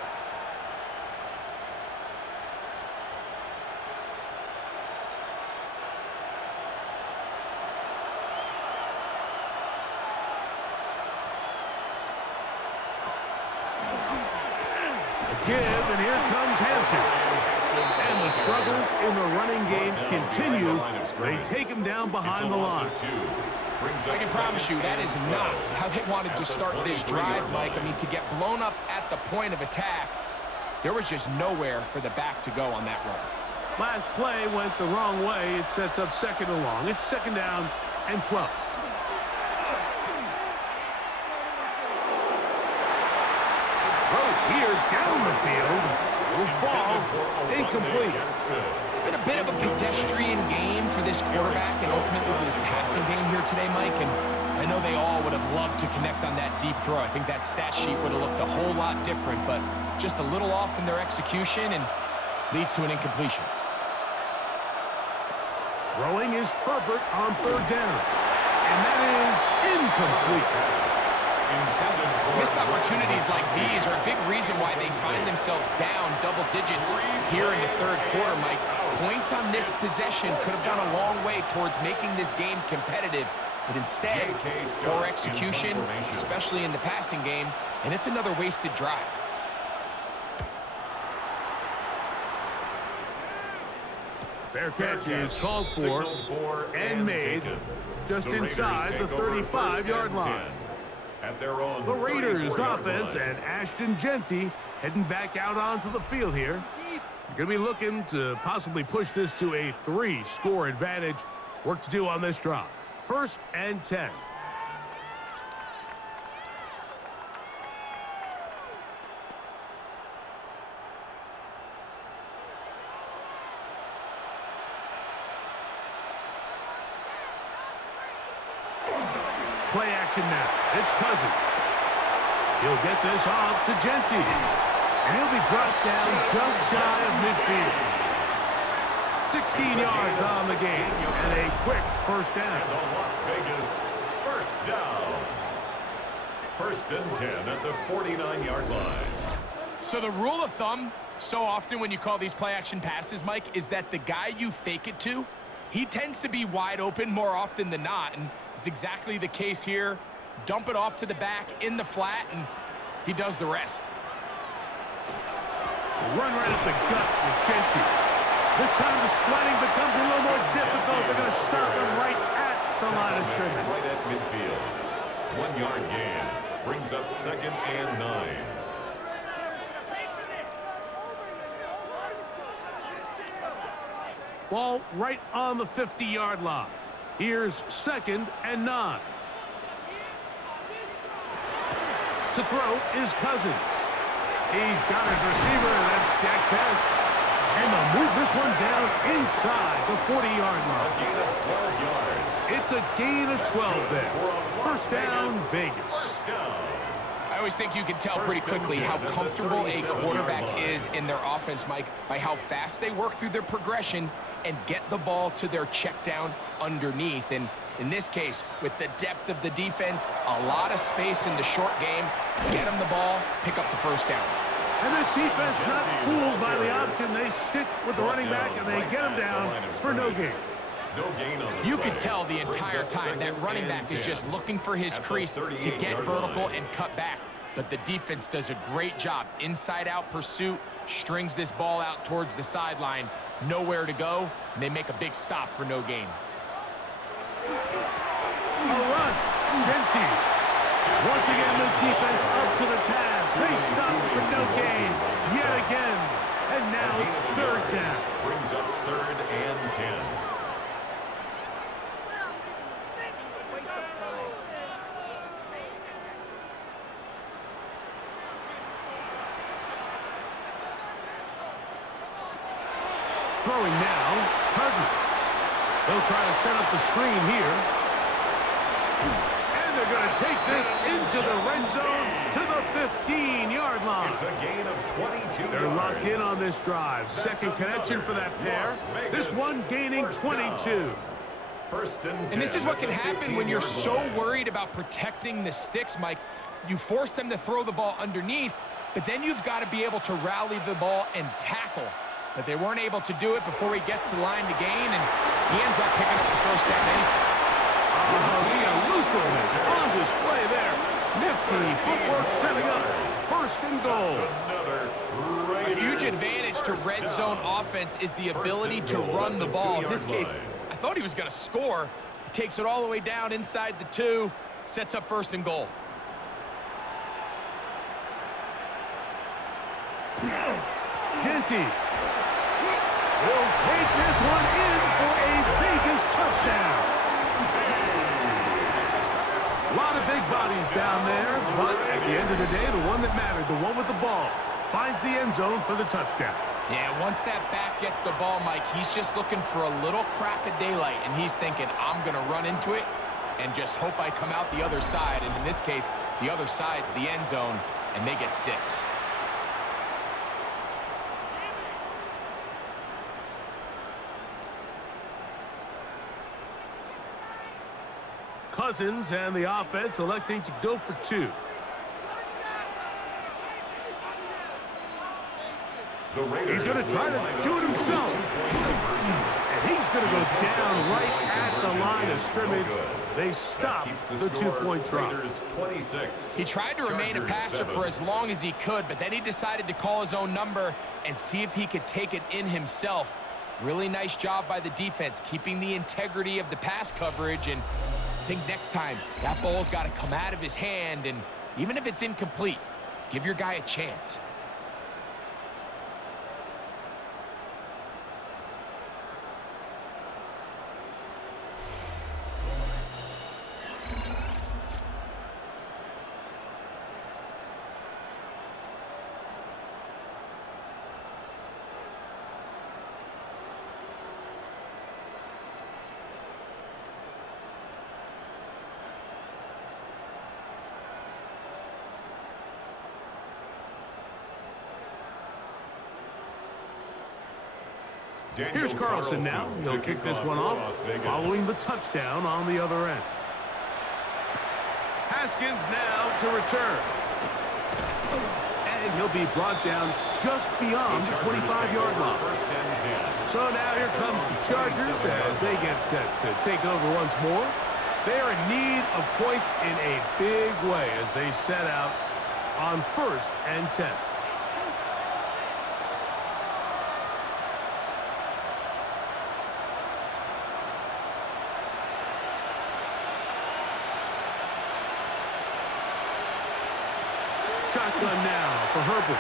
Give, and here comes Hampton. And the struggles in the running game continue. They take him down behind the line. I can promise you that is not how they wanted to start this drive, Mike. I mean, to get blown up at the point of attack, there was just nowhere for the back to go on that run. Last play went the wrong way. It sets up 2nd and long. It's 2nd down and 12. Here down the field will fall incomplete. It's been a bit of a pedestrian game for this quarterback and ultimately this passing game here today, Mike. And I know they all would have loved to connect on that deep throw. I think that stat sheet would have looked a whole lot different, but just a little off in their execution and leads to an incompletion. Throwing is Herbert on 3rd down. And that is incomplete. intended for Missed opportunities like these are a big reason why they find themselves down double digits here in the third quarter, Mike. Points on this possession could have gone a long way towards making this game competitive, but instead, poor execution, especially in the passing game, and it's another wasted drive. Fair catch is called for and made just inside the 35-yard line. At their own The Raiders 34-yard offense line. and Ashton Genty heading back out onto the field here. Going to be looking to possibly push this to a 3-score advantage. Work to do on this drive. 1st and 10. Play action now. It's Cousins. He'll get this off to Genty. And he'll be brought down just shy of midfield. 16 yards on the game. And a quick first down. And the Las Vegas first down. 1st and 10 at the 49-yard line. So the rule of thumb, so often when you call these play-action passes, Mike, is that the guy you fake it to, he tends to be wide open more often than not. And it's exactly the case here. Dump it off to the back in the flat, and he does the rest. Run right at the gut with Genty. This time the sliding becomes a little more difficult. They're going to stop him right at the line of scrimmage. Right at midfield. 1-yard gain. Brings up 2nd and 9. Ball right on the 50-yard line. Here's 2nd and 9. To throw is Cousins. He's got his receiver, and that's Jack Pesh. And they'll move this one down inside the 40-yard line. A gain of 12 yards. It's a gain of 12 there. First down, Vegas. First down. I always think you can tell pretty quickly how comfortable a quarterback is in their offense, Mike, by how fast they work through their progression and get the ball to their check down underneath. And in this case, with the depth of the defense, a lot of space in the short game, get them the ball, pick up the first down. And this defense not fooled by the option. They stick with the running back, and they get him down for no gain. No gain on the You play. could tell the entire time that running back is just looking for his crease to get vertical and cut back. But the defense does a great job. Inside-out pursuit, strings this ball out towards the sideline. Nowhere to go, and they make a big stop for no gain. A run. Genty. Once again, this defense up to the task. They stop for no gain yet again. And now it's 3rd down. Brings up 3rd and 10. Throwing now, Cousins. They'll try to set up the screen here. And they're going to take this into the red zone to the 15-yard line. It's a gain of 22 They're yards. locked in on this drive. Second connection for that pair. This one gaining 22. 1st and 10. And this is what can at the happen when you're 15-yard so line. worried about protecting the sticks, Mike. You force them to throw the ball underneath, but then you've got to be able to rally the ball and tackle. But they weren't able to do it before he gets the line to gain, and he ends up picking up the first down anyway. The elusiveness on display there. Nifty footwork setting up. 1st and goal. Another A huge advantage to red zone offense is the ability to run the ball. In this case, I thought he was going to score. He takes it all the way down inside the 2, sets up 1st and goal. Genty will take this one in for a Vegas touchdown. A lot of big bodies down there, but at the end of the day, the one that mattered, the one with the ball, finds the end zone for the touchdown. Yeah, once that back gets the ball, Mike, he's just looking for a little crack of daylight, and he's thinking, I'm going to run into it and just hope I come out the other side. And in this case, the other side's the end zone, and they get 6. dozens, and the offense electing to go for two. He's going to try to do it himself. And he's going to go down right at the line of scrimmage. They stop the two-point try. He tried to remain a passer for as long as he could, but then he decided to call his own number and see if he could take it in himself. Really nice job by the defense, keeping the integrity of the pass coverage. And I think next time, that ball's got to come out of his hand. And even if it's incomplete, give your guy a chance. Here's Carlson now. He'll kick this one off, following the touchdown on the other end. Haskins now to return. And he'll be brought down just beyond the 25-yard line. So now here comes the Chargers as they get set to take over once more. They're in need of points in a big way as they set out on 1st and 10. Shotgun now for Herbert.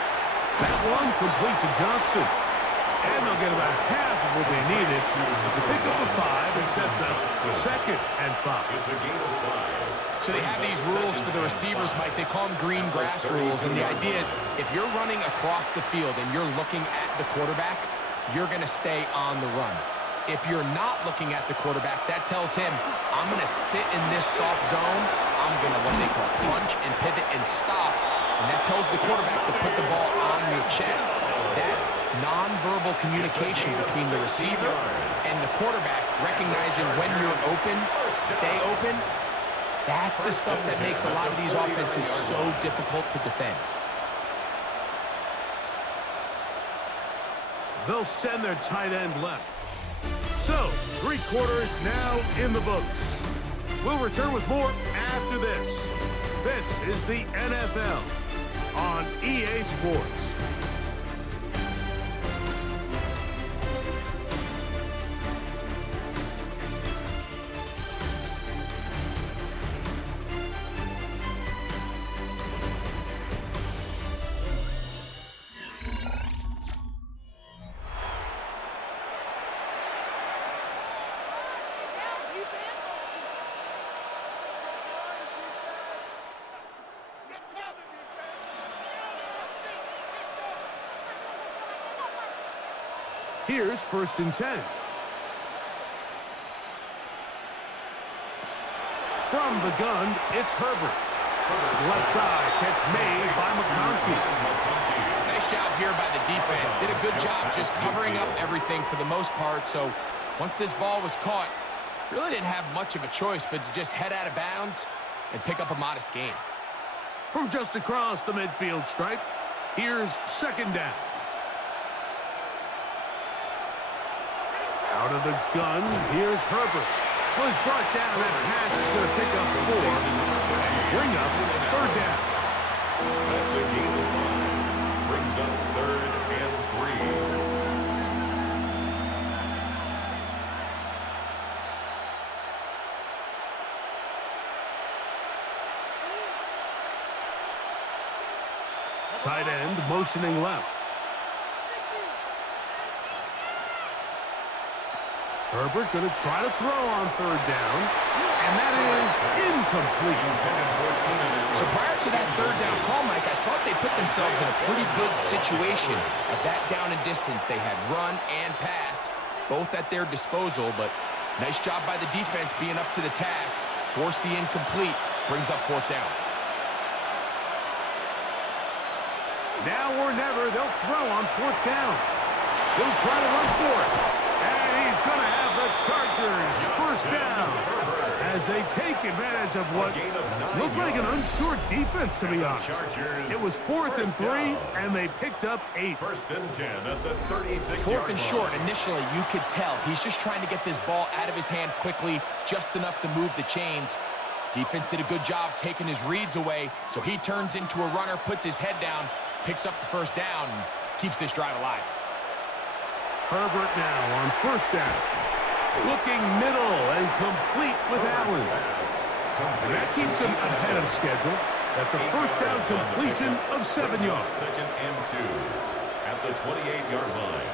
That one complete to Johnston. And they'll get about half of what they needed. It's a pickup of 5 and sets up 2nd and 5. It's a gain of 5. So they have these rules for the receivers, Mike. They call them green grass rules. And the idea is if you're running across the field and you're looking at the quarterback, you're going to stay on the run. If you're not looking at the quarterback, that tells him, I'm going to sit in this soft zone. I'm going to what they call punch and pivot and stop. And that tells the quarterback to put the ball on your chest. That nonverbal communication between the receiver and the quarterback, recognizing when you're open, stay open, that's the stuff that makes a lot of these offenses so difficult to defend. They'll send their tight end left. So, 3 quarters now in the books. We'll return with more after this. This is the NFL on EA Sports. Here's 1st and 10. From the gun, it's Herbert. Left side, catch made by McConkey. Nice job here by the defense. Did a good job just covering up everything for the most part. So once this ball was caught, really didn't have much of a choice but to just head out of bounds and pick up a modest gain. From just across the midfield stripe, here's 2nd down. Out of the gun, here's Herbert. Was brought down. That pass is going to pick up 4 and bring up 3rd down. That's a gain of 5. Brings up 3rd and 3. Tight end motioning left. Herbert going to try to throw on 3rd down, and that is incomplete. So prior to that 3rd down call, Mike, I thought they put themselves in a pretty good situation at that down and distance. They had run and pass, both at their disposal, but nice job by the defense being up to the task. Forced the incomplete, brings up 4th down. Now or never, they'll throw on 4th down. He'll try to run for it. And he's going to have the Chargers 1st down as they take advantage of what looked like an unsure defense, to be honest. It was 4th and 3, and they picked up 8. 1st and 10 at the 36-yard 4th and short. Initially, you could tell he's just trying to get this ball out of his hand quickly, just enough to move the chains. Defense did a good job taking his reads away, so he turns into a runner, puts his head down, picks up the 1st down, and keeps this drive alive. Herbert now on 1st down. Looking middle and complete with Allen. And that keeps him ahead of schedule. That's a 1st down completion of 7 yards. 2nd and 2 at the 28-yard line.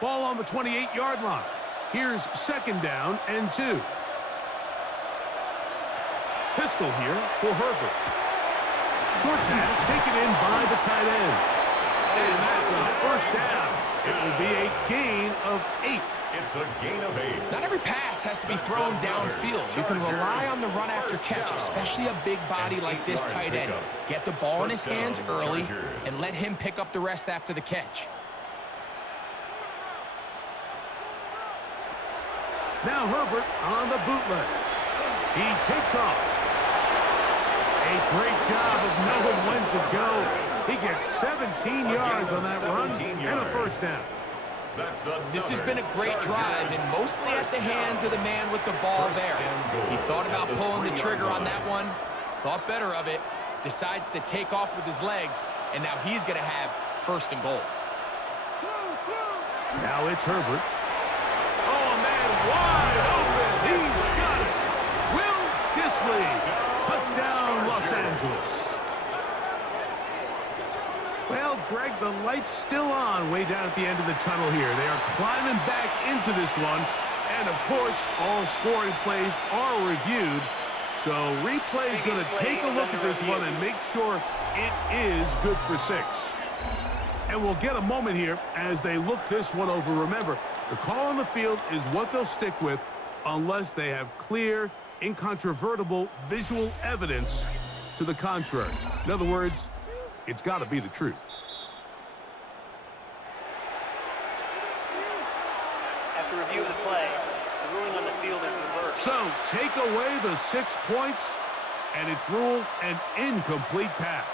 Ball on the 28-yard line. Here's 2nd down and 2. Pistol here for Herbert. Short pass taken in by the tight end. And that's a 1st down. It will be a gain of 8. It's a gain of 8. Not every pass has to be thrown downfield. You can rely on the run after catch, especially a big body like this tight end. Get the ball in his hands early and let him pick up the rest after the catch. Now Herbert on the bootleg. He takes off. A great job of knowing when to go. He gets 17 yards on that run and a 1st down. This has been a great drive, and mostly at the hands of the man with the ball there. He thought about pulling the trigger on that one, thought better of it, decides to take off with his legs, and now he's going to have 1st and goal. Now it's Herbert. Oh, man, wide open. He's got it. Will Disley. Touchdown, Los Angeles. Well, Greg, the light's still on way down at the end of the tunnel here. They are climbing back into this one. And, of course, all scoring plays are reviewed. So replay's going to take a look at this one and make sure it is good for 6. And we'll get a moment here as they look this one over. Remember, the call on the field is what they'll stick with unless they have clear, incontrovertible visual evidence to the contrary. In other words, it's got to be the truth. After review of the play, the ruling on the field is reversed. So, take away the 6 points, and it's ruled an incomplete pass.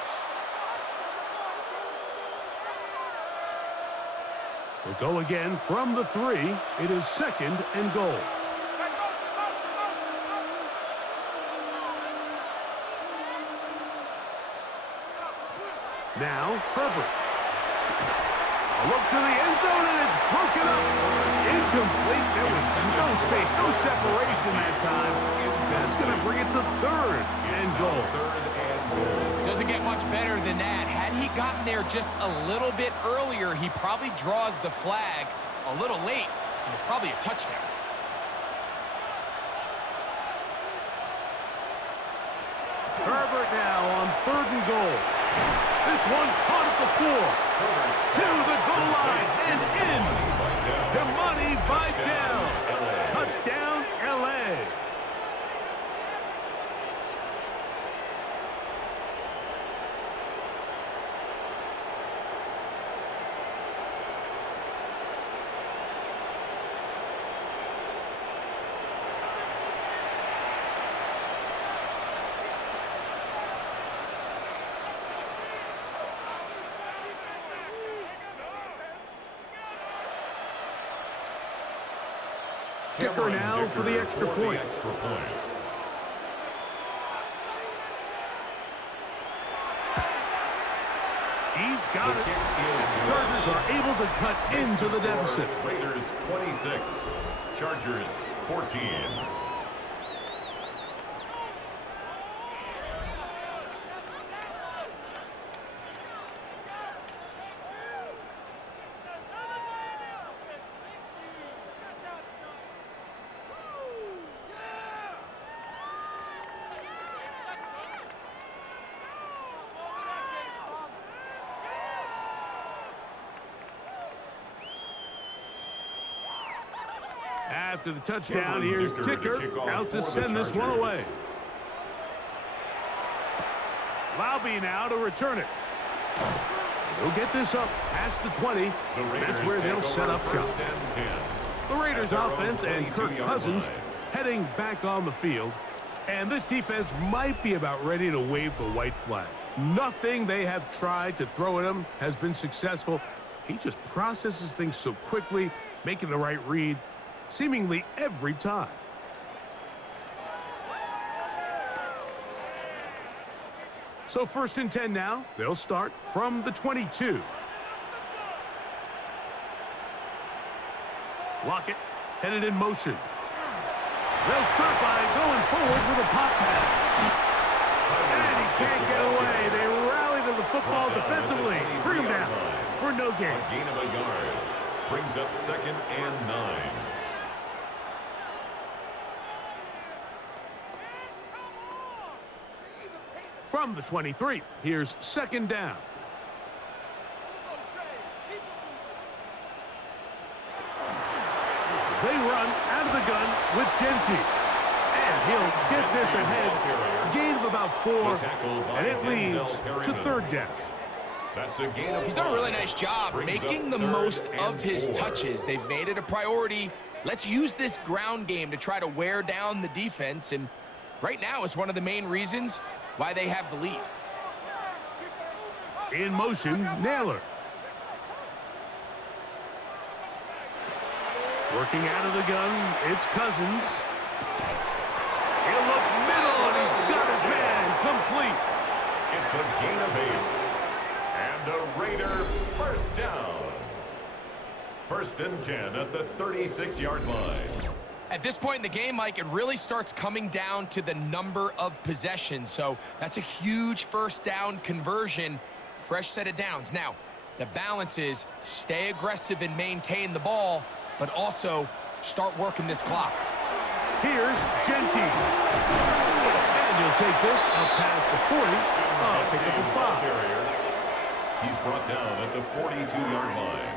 We'll go again from the 3. It is 2nd and goal. Now, Herbert. A look to the end zone, and it's broken up. Incomplete. There was no space, no separation that time. That's going to bring it to 3rd and goal. Doesn't get much better than that. Had he gotten there just a little bit earlier, he probably draws the flag a little late, and it's probably a touchdown. Herbert now on 3rd and goal. This one caught at the floor. To the goal line and in. Damani Vidal. Touchdown, L.A. Kicker now for the extra point. He's got it. The Chargers are able to cut into the deficit. Raiders 26, Chargers 14. After the touchdown, here's Ticker out to send this one away. Laube now to return it. They'll get this up past the 20. That's where they'll set up shop. The Raiders offense and Kirk 22-yard Cousins line. heading back on the field. And this defense might be about ready to wave the white flag. Nothing they have tried to throw at him has been successful. He just processes things so quickly, making the right read, seemingly every time. So 1st and 10 now. They'll start from the 22. Lockett headed in motion. They'll start by going forward with a pop pass. And he can't get away. They rally to the football defensively. Bring him down for no gain. A gain of a yard. Brings up 2nd and 9. From the 23, here's 2nd down. They run out of the gun with Genty. And he'll get this ahead. Gain of about 4, and it leads to 3rd down. That's a gain of He's done a really 5. nice job Brings making up the 3rd most and of his 4. touches. They've made it a priority. Let's use this ground game to try to wear down the defense, and right now it's one of the main reasons why they have the lead. In motion, Naylor. Working out of the gun, it's Cousins. He'll look middle, and he's got his man complete. It's a gain of 8. And a Raider first down. 1st and 10 at the 36-yard line. At this point in the game, Mike, it really starts coming down to the number of possessions. So that's a huge 1st down conversion, fresh set of downs. Now, the balance is stay aggressive and maintain the ball, but also start working this clock. Here's Genty. And he'll take this up past the 40. Pick up a 5. He's brought down at the 42-yard line.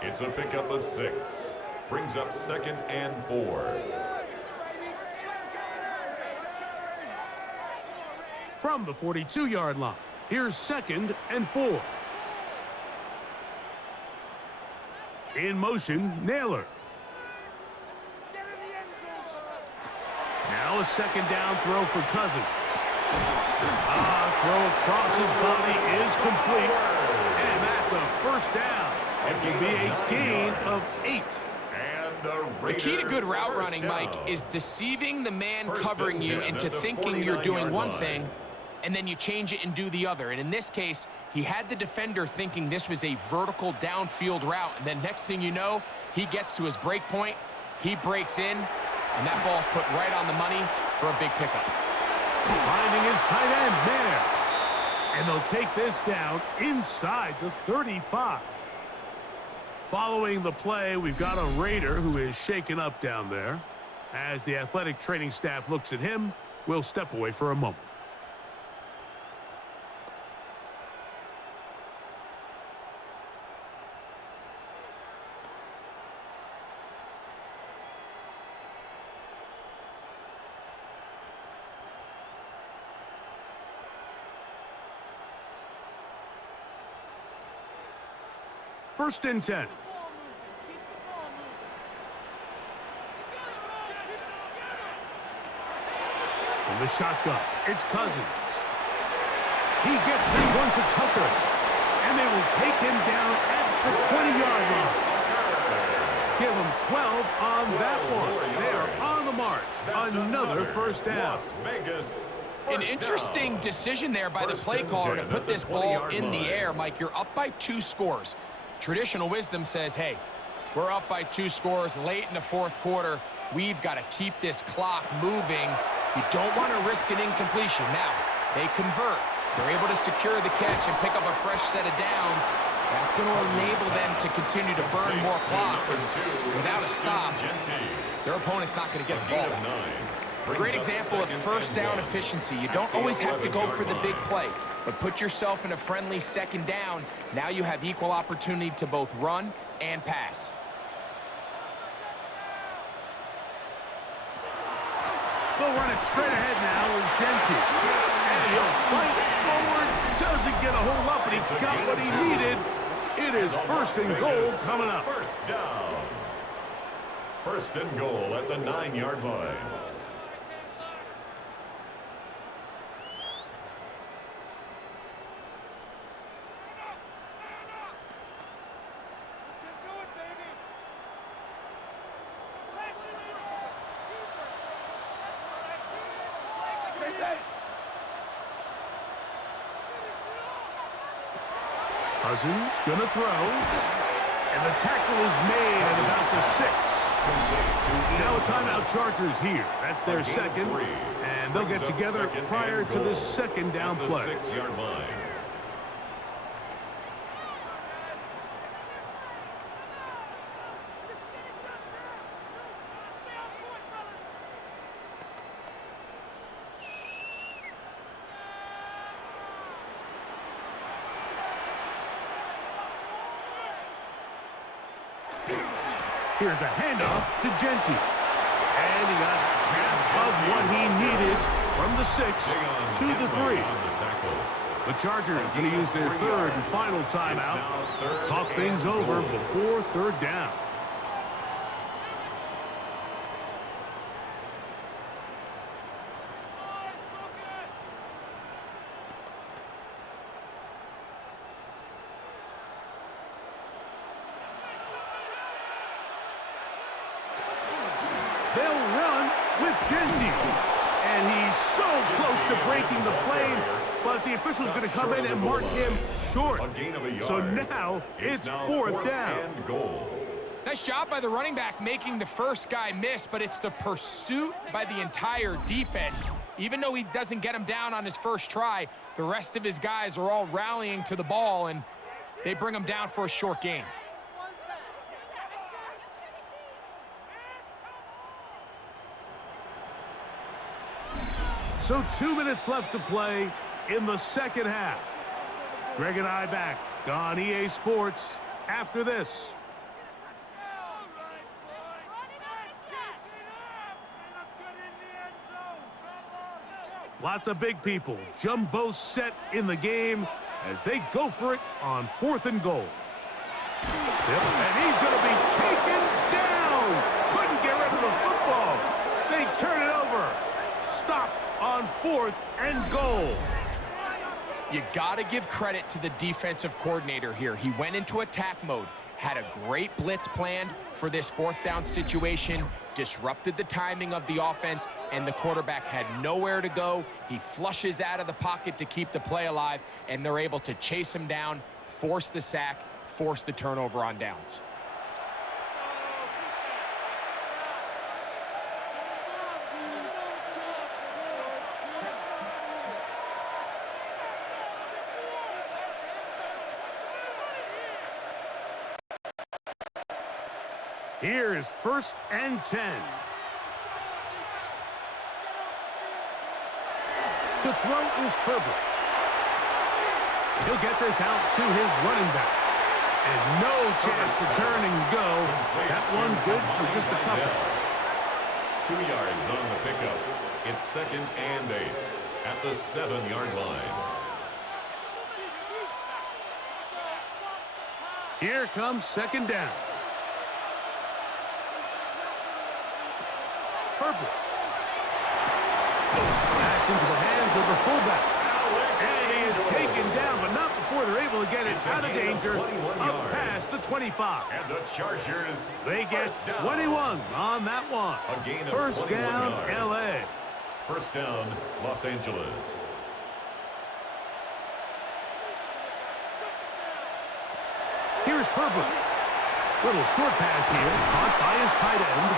It's a pickup of 6. Brings up 2nd and 4. From the 42-yard line, here's 2nd and 4. In motion, Naylor. Now a 2nd down throw for Cousins. Throw across his body is complete. And that's a 1st down. It will be a gain of 8. The key to good route running, Mike, is deceiving the man covering you into thinking you're doing one thing, and then you change it and do the other. And in this case, he had the defender thinking this was a vertical downfield route, and then next thing you know, he gets to his break point, he breaks in, and that ball's put right on the money for a big pickup. Finding his tight end there. And they'll take this down inside the 35. Following the play, we've got a Raider who is shaken up down there. As the athletic training staff looks at him, we'll step away for a moment. First and 10. From the shotgun, it's Cousins. He gets this one to Tucker. And they will take him down at the 20-yard line. Give him 12 on that one. They are on the march. Another 1st down. Las Vegas. An interesting decision there by the play caller to put this ball in the air. Mike, you're up by 2 scores. Traditional wisdom says, hey, we're up by 2 scores late in the 4th quarter. We've got to keep this clock moving. You don't want to risk an incompletion. Now, they convert. They're able to secure the catch and pick up a fresh set of downs. That's going to enable them to continue to burn more clock. And without a stop, their opponent's not going to get the ball. A great example of 1st down efficiency. You don't always have to go for the big play, but put yourself in a friendly 2nd down. Now you have equal opportunity to both run and pass. They'll run it straight ahead now with Genty. And he'll fight forward. Doesn't get a whole lot, but he got what he needed. It is 1st and goal coming up. 1st down. First and goal at the 9-yard line. Cousins gonna throw, and the tackle is made at about the 6. Now a timeout Chargers here. That's their second, and they'll get together prior to the second down play. 6-yard line. Here's a handoff to Genty. And he got half of what he needed from the 6 to the 3. The Chargers going to use their third and final timeout to talk things over before third down. They'll run with Genty. And he's so close to breaking the plane, but the official's going to come in and mark him short. So now it's fourth down. Nice job by the running back making the first guy miss, but it's the pursuit by the entire defense. Even though he doesn't get him down on his first try, the rest of his guys are all rallying to the ball, and they bring him down for a short gain. So 2 minutes left to play in the second half. Greg and I back on EA Sports after this. Lots of big people. Jumbo set in the game as they go for it on 4th and goal. Yep, and he's going to be taken down. Couldn't get rid of the football. They turn it over. Stop on 4th and goal. You got to give credit to the defensive coordinator here. He went into attack mode, had a great blitz planned for this 4th down situation, disrupted the timing of the offense, and the quarterback had nowhere to go. He flushes out of the pocket to keep the play alive, and they're able to chase him down, force the sack, force the turnover on downs. Here's 1st and 10. To throw is Herbert. He'll get this out to his running back. And no chance to turn and go. That one good for just a couple. 2 yards on the pickup. It's 2nd and 8 at the 7-yard line. Here comes 2nd down. Herbert. That's into the hands of the fullback. And he is taken down, but not before they're able to get it out of danger up past the 25. And the Chargers, They get 21 on that one. A gain of First 21 down, yards. L.A. First down, Los Angeles. Here's Herbert. Little short pass here, caught by his tight end.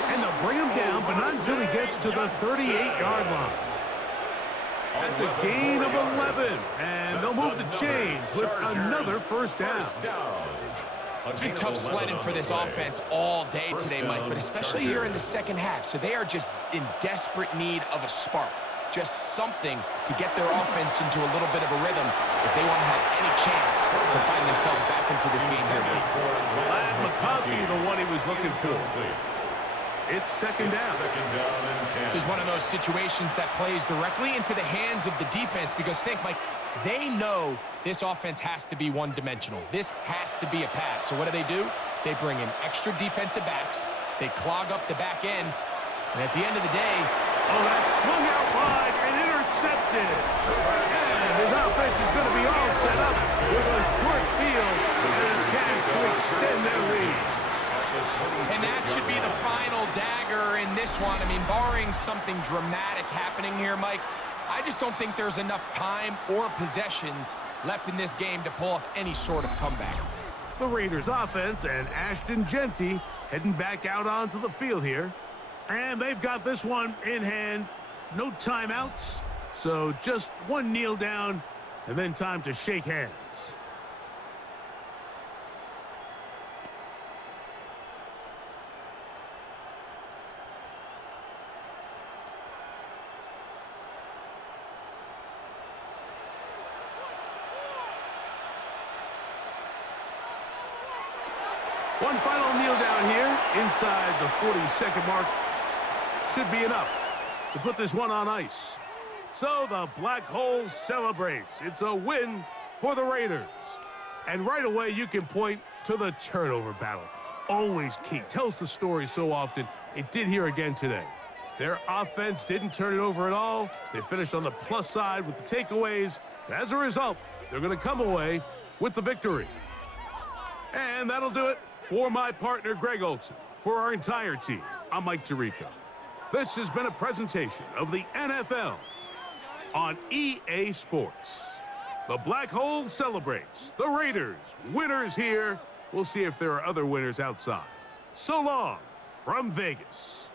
And they'll bring him down, but not until he gets to the 38-yard line. That's a gain of 11, and they'll move the chains with another first down. It's been tough sledding for this offense all day today, Mike, but especially here in the second half. So they are just in desperate need of a spark, just something to get their offense into a little bit of a rhythm if they want to have any chance to find themselves back into this game here. Glad McConkey, the one he was looking for. It's 2nd down. This is one of those situations that plays directly into the hands of the defense because think, Mike, they know this offense has to be one-dimensional. This has to be a pass. So what do? They bring in extra defensive backs. They clog up the back end, and at the end of the day... Oh, that's swung out wide and intercepted. And his offense is going to be all set up with a short field and a chance to extend their lead. And that should be the final dagger in this one. I mean, barring something dramatic happening here, Mike, I just don't think there's enough time or possessions left in this game to pull off any sort of comeback. The Raiders offense and Ashton Genty heading back out onto the field here. And they've got this one in hand. No timeouts. So just one kneel down and then time to shake hands. One final kneel down here inside the 40-second mark. Should be enough to put this one on ice. So the Black Hole celebrates. It's a win for the Raiders. And right away you can point to the turnover battle. Always key. Tells the story so often. It did here again today. Their offense didn't turn it over at all. They finished on the plus side with the takeaways. As a result, they're going to come away with the victory. And that'll do it for my partner, Greg Olson. For our entire team, I'm Mike Tirico. This has been a presentation of the NFL on EA Sports. The Black Hole celebrates. The Raiders, winners here. We'll see if there are other winners outside. So long from Vegas.